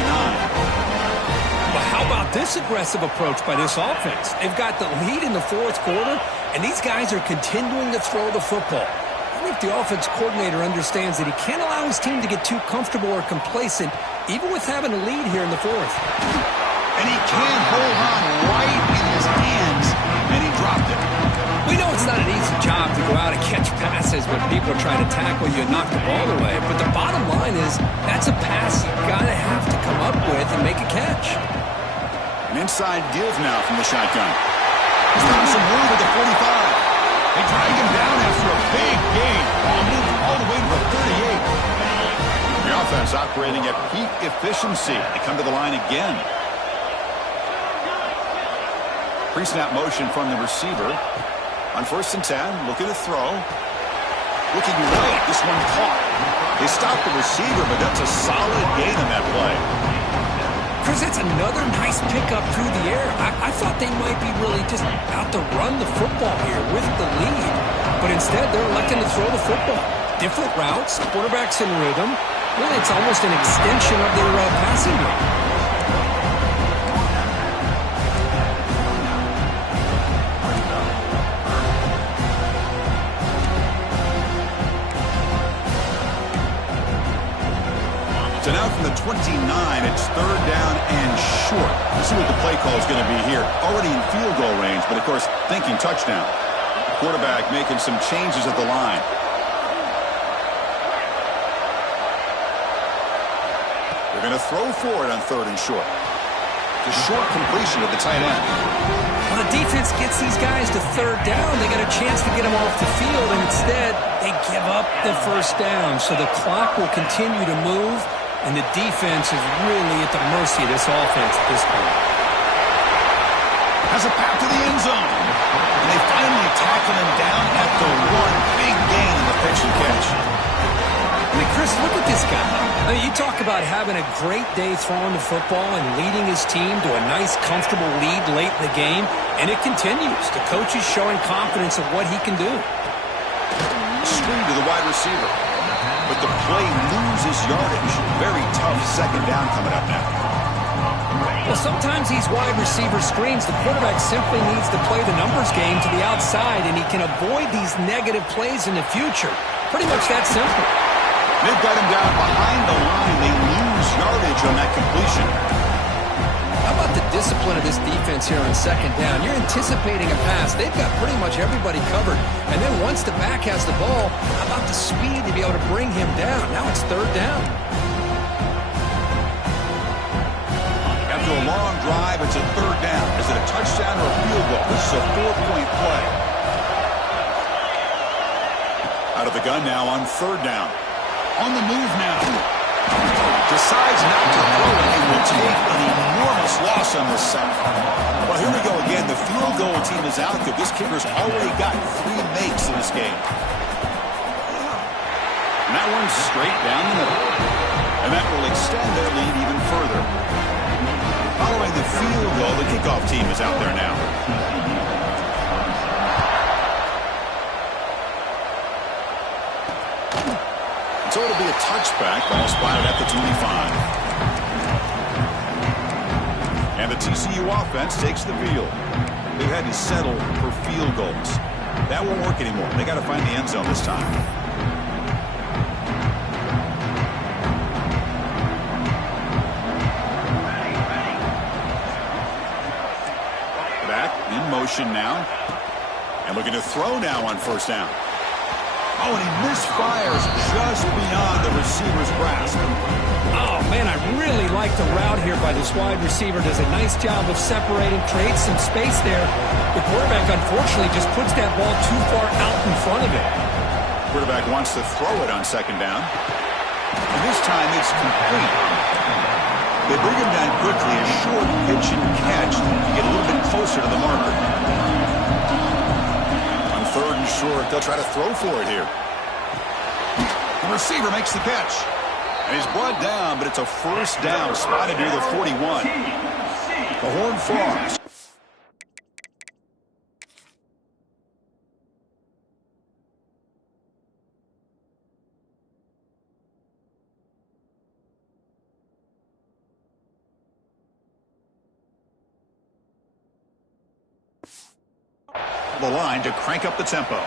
Well, how about this aggressive approach by this offense? They've got the lead in the 4th quarter, and these guys are continuing to throw the football. I think the offense coordinator understands that he can't allow his team to get too comfortable or complacent, even with having a lead here in the 4th. And he can hold on right in his hands. And he dropped it. We know it's not an easy job to go out and catch passes when people are trying to tackle you and knock the ball away. But the bottom line is that's a pass you got to have to come up with and make a catch. An inside give now from the shotgun. He's making some room at the 45. They drag him down after a big gain. Ball moved all the way to the 38. The offense operating at peak efficiency. They come to the line again. Pre-snap motion from the receiver. On 1st and 10, looking to throw. Looking right, this one caught. They stopped the receiver, but that's a solid gain on that play. Chris, that's another nice pickup through the air. I thought they might be really just out to run the football here with the lead. But instead, they're electing to throw the football. Different routes, quarterbacks in rhythm. Really, it's almost an extension of their passing game. So now from the 29, it's 3rd down and short. Let's see what the play call is going to be here. Already in field goal range, but of course, thinking touchdown. Quarterback making some changes at the line. They're going to throw for it on 3rd and short. The short completion of the tight end. When the defense gets these guys to 3rd down, they got a chance to get them off the field, and instead, they give up the 1st down. So the clock will continue to move. And the defense is really at the mercy of this offense at this point. Has a path to the end zone. And they finally tackle him down at the 1. Big gain in the pitch and catch. I mean, Chris, look at this guy. I mean, you talk about having a great day throwing the football and leading his team to a nice, comfortable lead late in the game. And it continues. The coach is showing confidence of what he can do. Screen to the wide receiver. But the play loses yardage. Very tough 2nd down coming up now. Well, sometimes these wide receiver screens, the quarterback simply needs to play the numbers game to the outside, and he can avoid these negative plays in the future. Pretty much that simple. They've got him down behind the line. They lose yardage on that completion. How about the discipline of this defense here on second down? You're anticipating a pass. They've got pretty much everybody covered. And then once the back has the ball, how about the speed to be able to bring him down? Now it's third down. After a long drive, it's a third down. Is it a touchdown or a field goal? This is a 4-point play. Out of the gun now on third down. On the move now. Decides not to throw it and will take an enormous loss on this side. Well, here we go again. The field goal team is out there. This kicker's already got 3 makes in this game. And that one's straight down the middle. And that will extend their lead even further. Following the field goal, the kickoff team is out there now. So it'll be a touchback, ball spotted at the 25. And the TCU offense takes the field. They've had to settle for field goals. That won't work anymore. They got to find the end zone this time. Back in motion now. And looking to throw now on first down. Oh, and he misfires just beyond the receiver's grasp. Oh, man, I really like the route here by this wide receiver. Does a nice job of separating, creates some space there. The quarterback, unfortunately, just puts that ball too far out in front of him. Quarterback wants to throw it on second down. And this time it's complete. They bring him down quickly, a short pitch and catch to get a little bit closer to the marker. Third and short, they'll try to throw for it here. The receiver makes the catch. And he's brought down, but it's a first down spotted near the 41. The horn frogs. The line to crank up the tempo.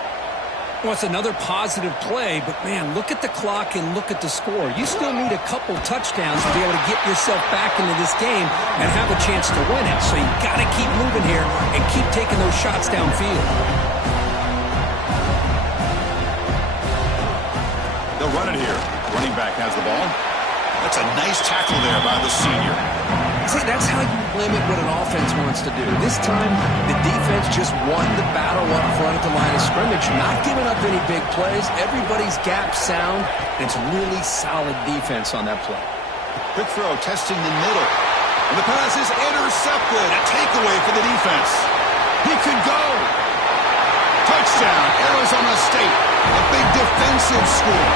Well, it's another positive play, but, man, look at the clock and look at the score. You still need a couple touchdowns to be able to get yourself back into this game and have a chance to win it. So you've got to keep moving here and keep taking those shots downfield. They'll run it here. Running back has the ball. That's a nice tackle there by the senior. See, that's how you limit what an offense wants to do. This time, the defense just won the battle up front at the line of scrimmage, not giving up any big plays. Everybody's gap sound, and it's really solid defense on that play. Quick throw, testing the middle. And the pass is intercepted. A takeaway for the defense. He could go. Touchdown, Arizona State. A big defensive score.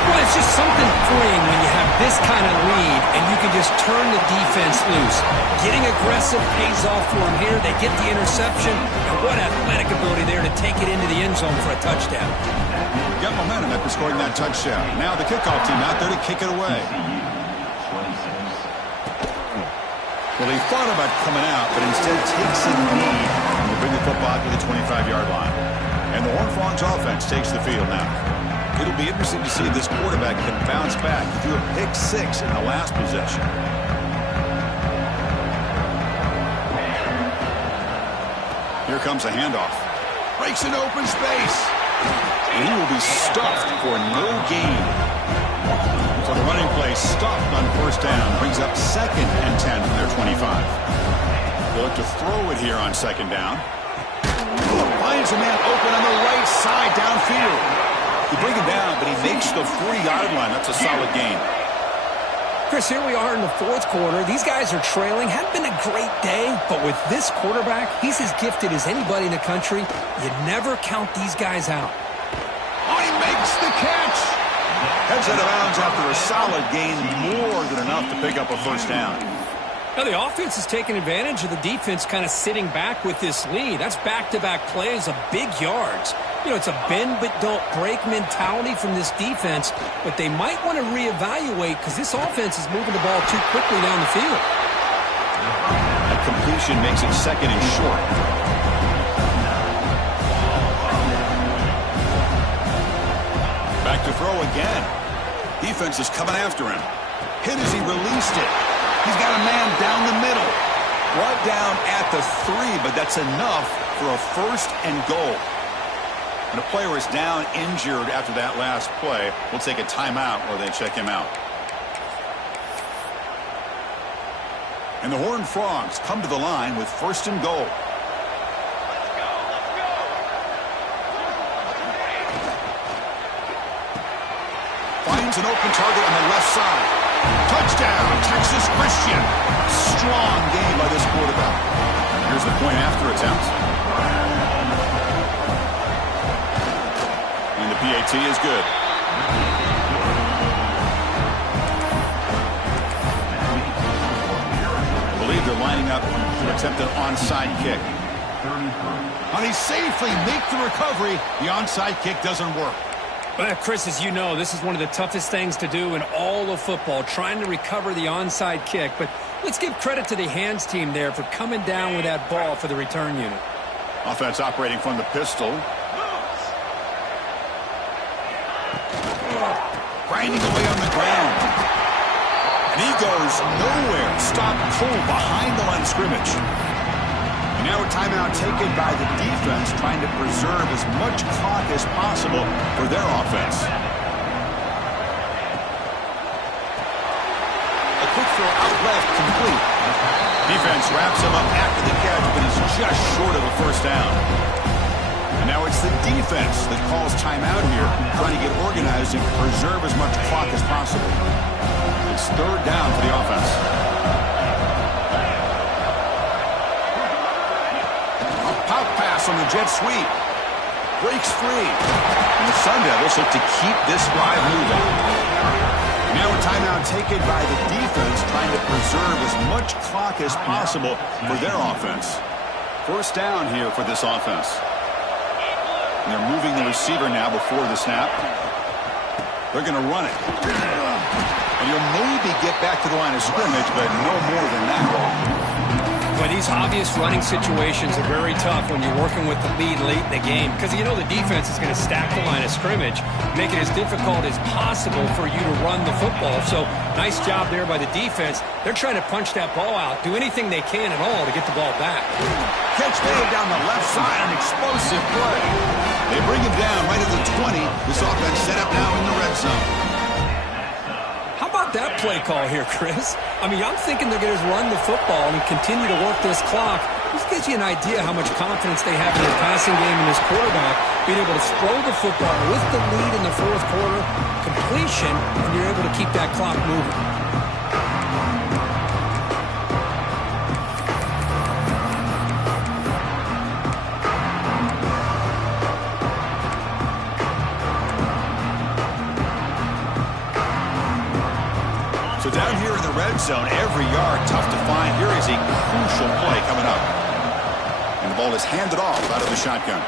Well, it's just something freeing when you have this kind of lead and you can just turn the defense loose. Getting aggressive pays off for them here. They get the interception, and what athletic ability there to take it into the end zone for a touchdown. Got momentum after scoring that touchdown. Now the kickoff team out there to kick it away. Well, he thought about coming out, but instead takes a knee and will bring the football to the 25-yard line. And the Horned Frogs offense takes the field now. It'll be interesting to see if this quarterback can bounce back. He threw a pick 6 in the last possession. Here comes a handoff. Breaks an open space. And he will be stuffed for no gain. So the running play stuffed on first down. Brings up 2nd and 10 from their 25. They'll look to throw it here on second down. Finds a man open on the right side downfield. You bring him down, but he makes the 40-yard line. That's a solid gain. Chris, here we are in the fourth quarter. These guys are trailing. Hadn't been a great day, but with this quarterback, he's as gifted as anybody in the country. You never count these guys out. Oh, he makes the catch. Heads out of bounds after a solid gain, more than enough to pick up a first down. Now, the offense is taking advantage of the defense kind of sitting back with this lead. That's back-to-back plays of big yards. You know, it's a bend-but-don't-break mentality from this defense, but they might want to reevaluate because this offense is moving the ball too quickly down the field. That completion makes it 2nd and short. Back to throw again. Defense is coming after him. Hit as he released it. He's got a man down the middle. Brought down at the 3, but that's enough for a 1st and goal. When a player is down injured after that last play, we'll take a timeout or they check him out. And the Horned Frogs come to the line with 1st and goal. Finds an open target on the left side. Touchdown, Texas Christian. Strong game by this quarterback. Here's the point after attempt. And the PAT is good. I believe they're lining up to attempt an onside kick. Now they safely make the recovery. The onside kick doesn't work. Well, Chris, as you know, this is one of the toughest things to do in all of football, trying to recover the onside kick. But let's give credit to the hands team there for coming down with that ball for the return unit. Offense operating from the pistol. Grinding away on the ground. And he goes nowhere. Stop pull behind the line of scrimmage. And now a timeout taken by the defense, trying to preserve as much clock as possible for their offense. A quick throw out left, complete. Defense wraps him up after the catch, but he's just short of a 1st down. And now it's the defense that calls timeout here, trying to get organized and preserve as much clock as possible. It's 3rd down for the offense. Pop pass on the jet sweep. Breaks free. And the Sun Devils look to keep this drive moving. Now a timeout taken by the defense, trying to preserve as much clock as possible for their offense. 1st down here for this offense. And they're moving the receiver now before the snap. They're going to run it. And you'll maybe get back to the line of scrimmage, but no more than that. But these obvious running situations are very tough when you're working with the lead late in the game, because you know the defense is going to stack the line of scrimmage, make it as difficult as possible for you to run the football. So nice job there by the defense. They're trying to punch that ball out, do anything they can at all to get the ball back. Catch made down the left side, an explosive play. They bring him down right at the 20. This offense set up now in the red zone. How about that play call here, Chris? I mean, I'm thinking they're going to run the football and continue to work this clock. This gives you an idea how much confidence they have in their passing game and this quarterback being able to throw the football with the lead in the 4th quarter, completion, and you're able to keep that clock moving. Down here in the red zone, every yard tough to find. Here is a crucial play coming up. And the ball is handed off out of the shotgun.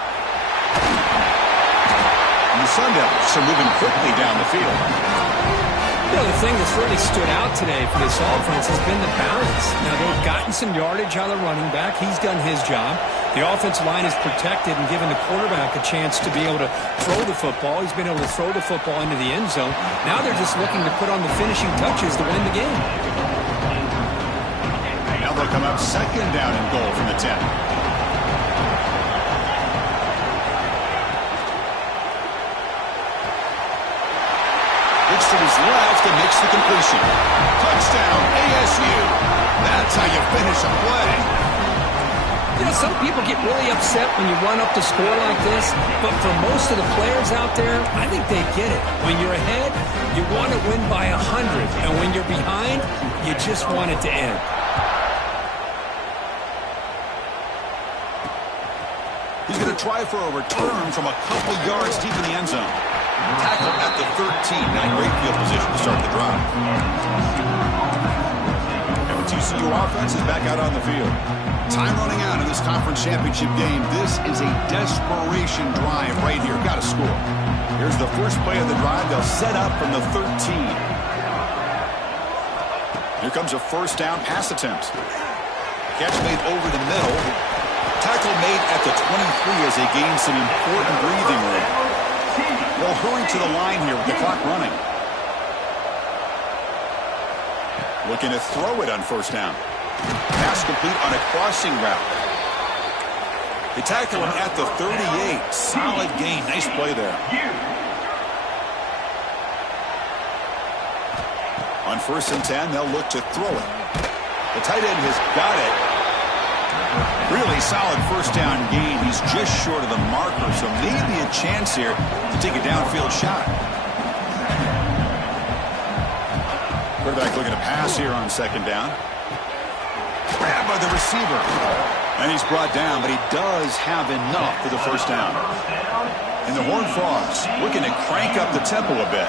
And the Sun Devils are moving quickly down the field. You know, the thing that's really stood out today for this offense has been the balance. Now, they've gotten some yardage out of the running back. He's done his job. The offensive line is protected and given the quarterback a chance to be able to throw the football. He's been able to throw the football into the end zone. Now they're just looking to put on the finishing touches to win the game. Now they'll come up 2nd down and goal from the 10. Looks to his left and makes the completion. Touchdown, ASU. That's how you finish a play. You know, some people get really upset when you run up the score like this, but for most of the players out there, I think they get it. When you're ahead, you want to win by 100, and when you're behind, you just want it to end. He's going to try for a return from a couple yards deep in the end zone. Tackle at the 13. Not a great field position to start the drive. And the TCU offense is back out on the field. Time running out in this conference championship game. This is a desperation drive right here. Got to score. Here's the first play of the drive. They'll set up from the 13. Here comes a 1st down pass attempt. Catch made over the middle. Tackle made at the 23 as they gain some important breathing room. They'll hurry to the line here with the clock running. Looking to throw it on first down. Pass complete on a crossing route. They tackle him at the 38. Solid gain. Nice play there. On 1st and 10, they'll look to throw it. The tight end has got it. Really solid first down gain. He's just short of the marker, so maybe a chance here to take a downfield shot. Quarterback looking to pass here on 2nd down. Grabbed by the receiver. And he's brought down, but he does have enough for the first down. And the Horned Frogs looking to crank up the tempo a bit.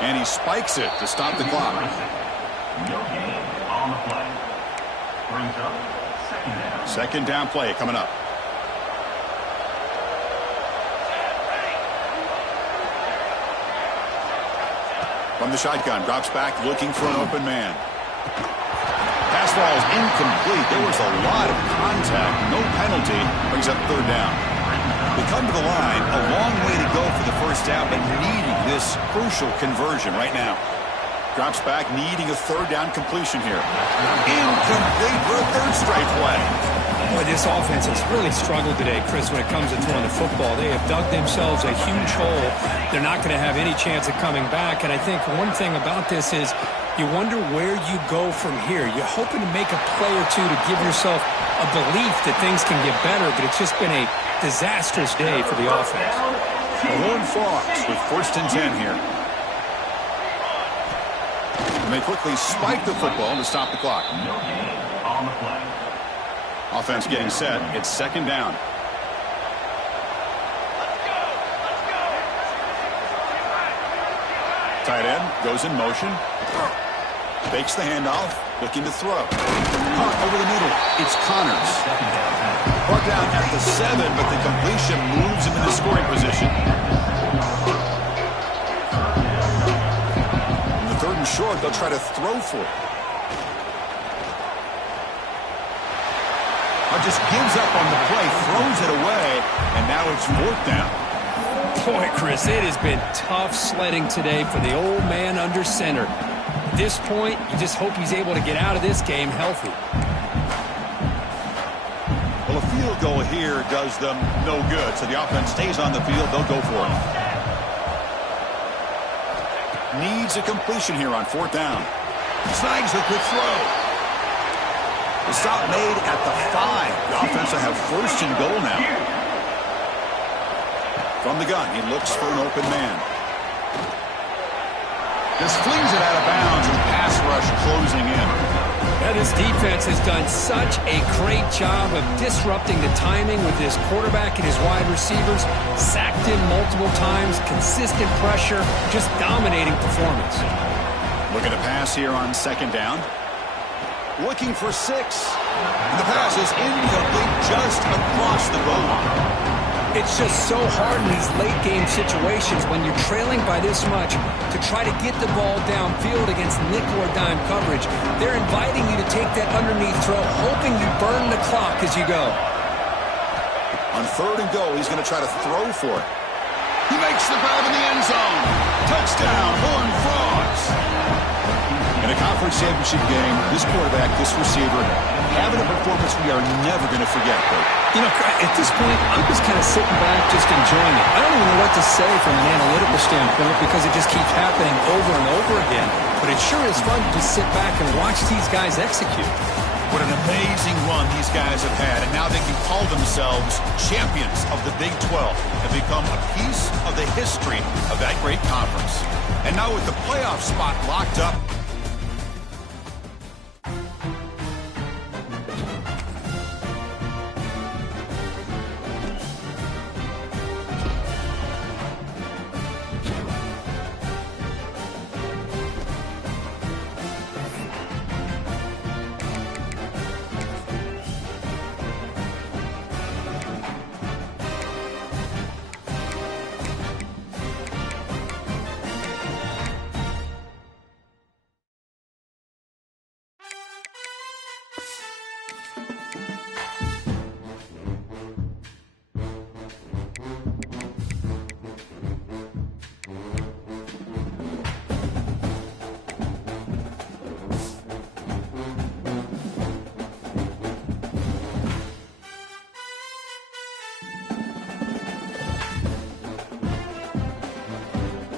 And he spikes it to stop the clock. On the play. Brings up 2nd down. 2nd down play coming up. From the shotgun, drops back, looking for an open man. Pass ball is incomplete. There was a lot of contact. No penalty. Brings up 3rd down. They come to the line. A long way to go for the first down, but needing this crucial conversion right now. Drops back, needing a 3rd down completion here. Incomplete for a 3rd straight play. Boy, this offense has really struggled today, Chris, when it comes to throwing the football. They have dug themselves a huge hole. They're not going to have any chance of coming back. And I think one thing about this is you wonder where you go from here. You're hoping to make a play or two to give yourself a belief that things can get better, but it's just been a disastrous day for the offense. The Horned Frogs with 1st and 10 here. And they quickly spike the football to stop the clock. On the play. Offense getting set. It's 2nd down. Tight end goes in motion. Fakes the handoff. Looking to throw. Caught over the middle. It's Connors. Brought down at the 7, but the completion moves him into scoring position. In the 3rd and short, they'll try to throw for it. Just gives up on the play, throws it away, and now it's 4th down. Boy, Chris, it has been tough sledding today for the old man under center. At this point, you just hope he's able to get out of this game healthy. Well, a field goal here does them no good, so the offense stays on the field. They'll go for it. Needs a completion here on 4th down. Snags a quick throw. The stop made at the 5. The offense will have 1st and goal now. From the gun, he looks for an open man. Just flings it out of bounds with pass rush closing in. Yeah, this defense has done such a great job of disrupting the timing with this quarterback and his wide receivers. Sacked him multiple times, consistent pressure, just dominating performance. Looking to pass here on 2nd down. Looking for 6. And the pass is incomplete, just across the goal line. It's just so hard in these late-game situations when you're trailing by this much to try to get the ball downfield against nickel or dime coverage. They're inviting you to take that underneath throw, hoping you burn the clock as you go. On 3rd and goal, he's going to try to throw for it. He makes the grab in the end zone. Touchdown, Horned Frogs. In a conference championship game, this quarterback, this receiver, having a performance we are never going to forget. You know, at this point, I'm just kind of sitting back, just enjoying it. I don't even know what to say from an analytical standpoint because it just keeps happening over and over again. But it sure is fun to just sit back and watch these guys execute. What an amazing run these guys have had, and now they can call themselves champions of the Big 12 and become a piece of the history of that great conference. And now with the playoff spot locked up,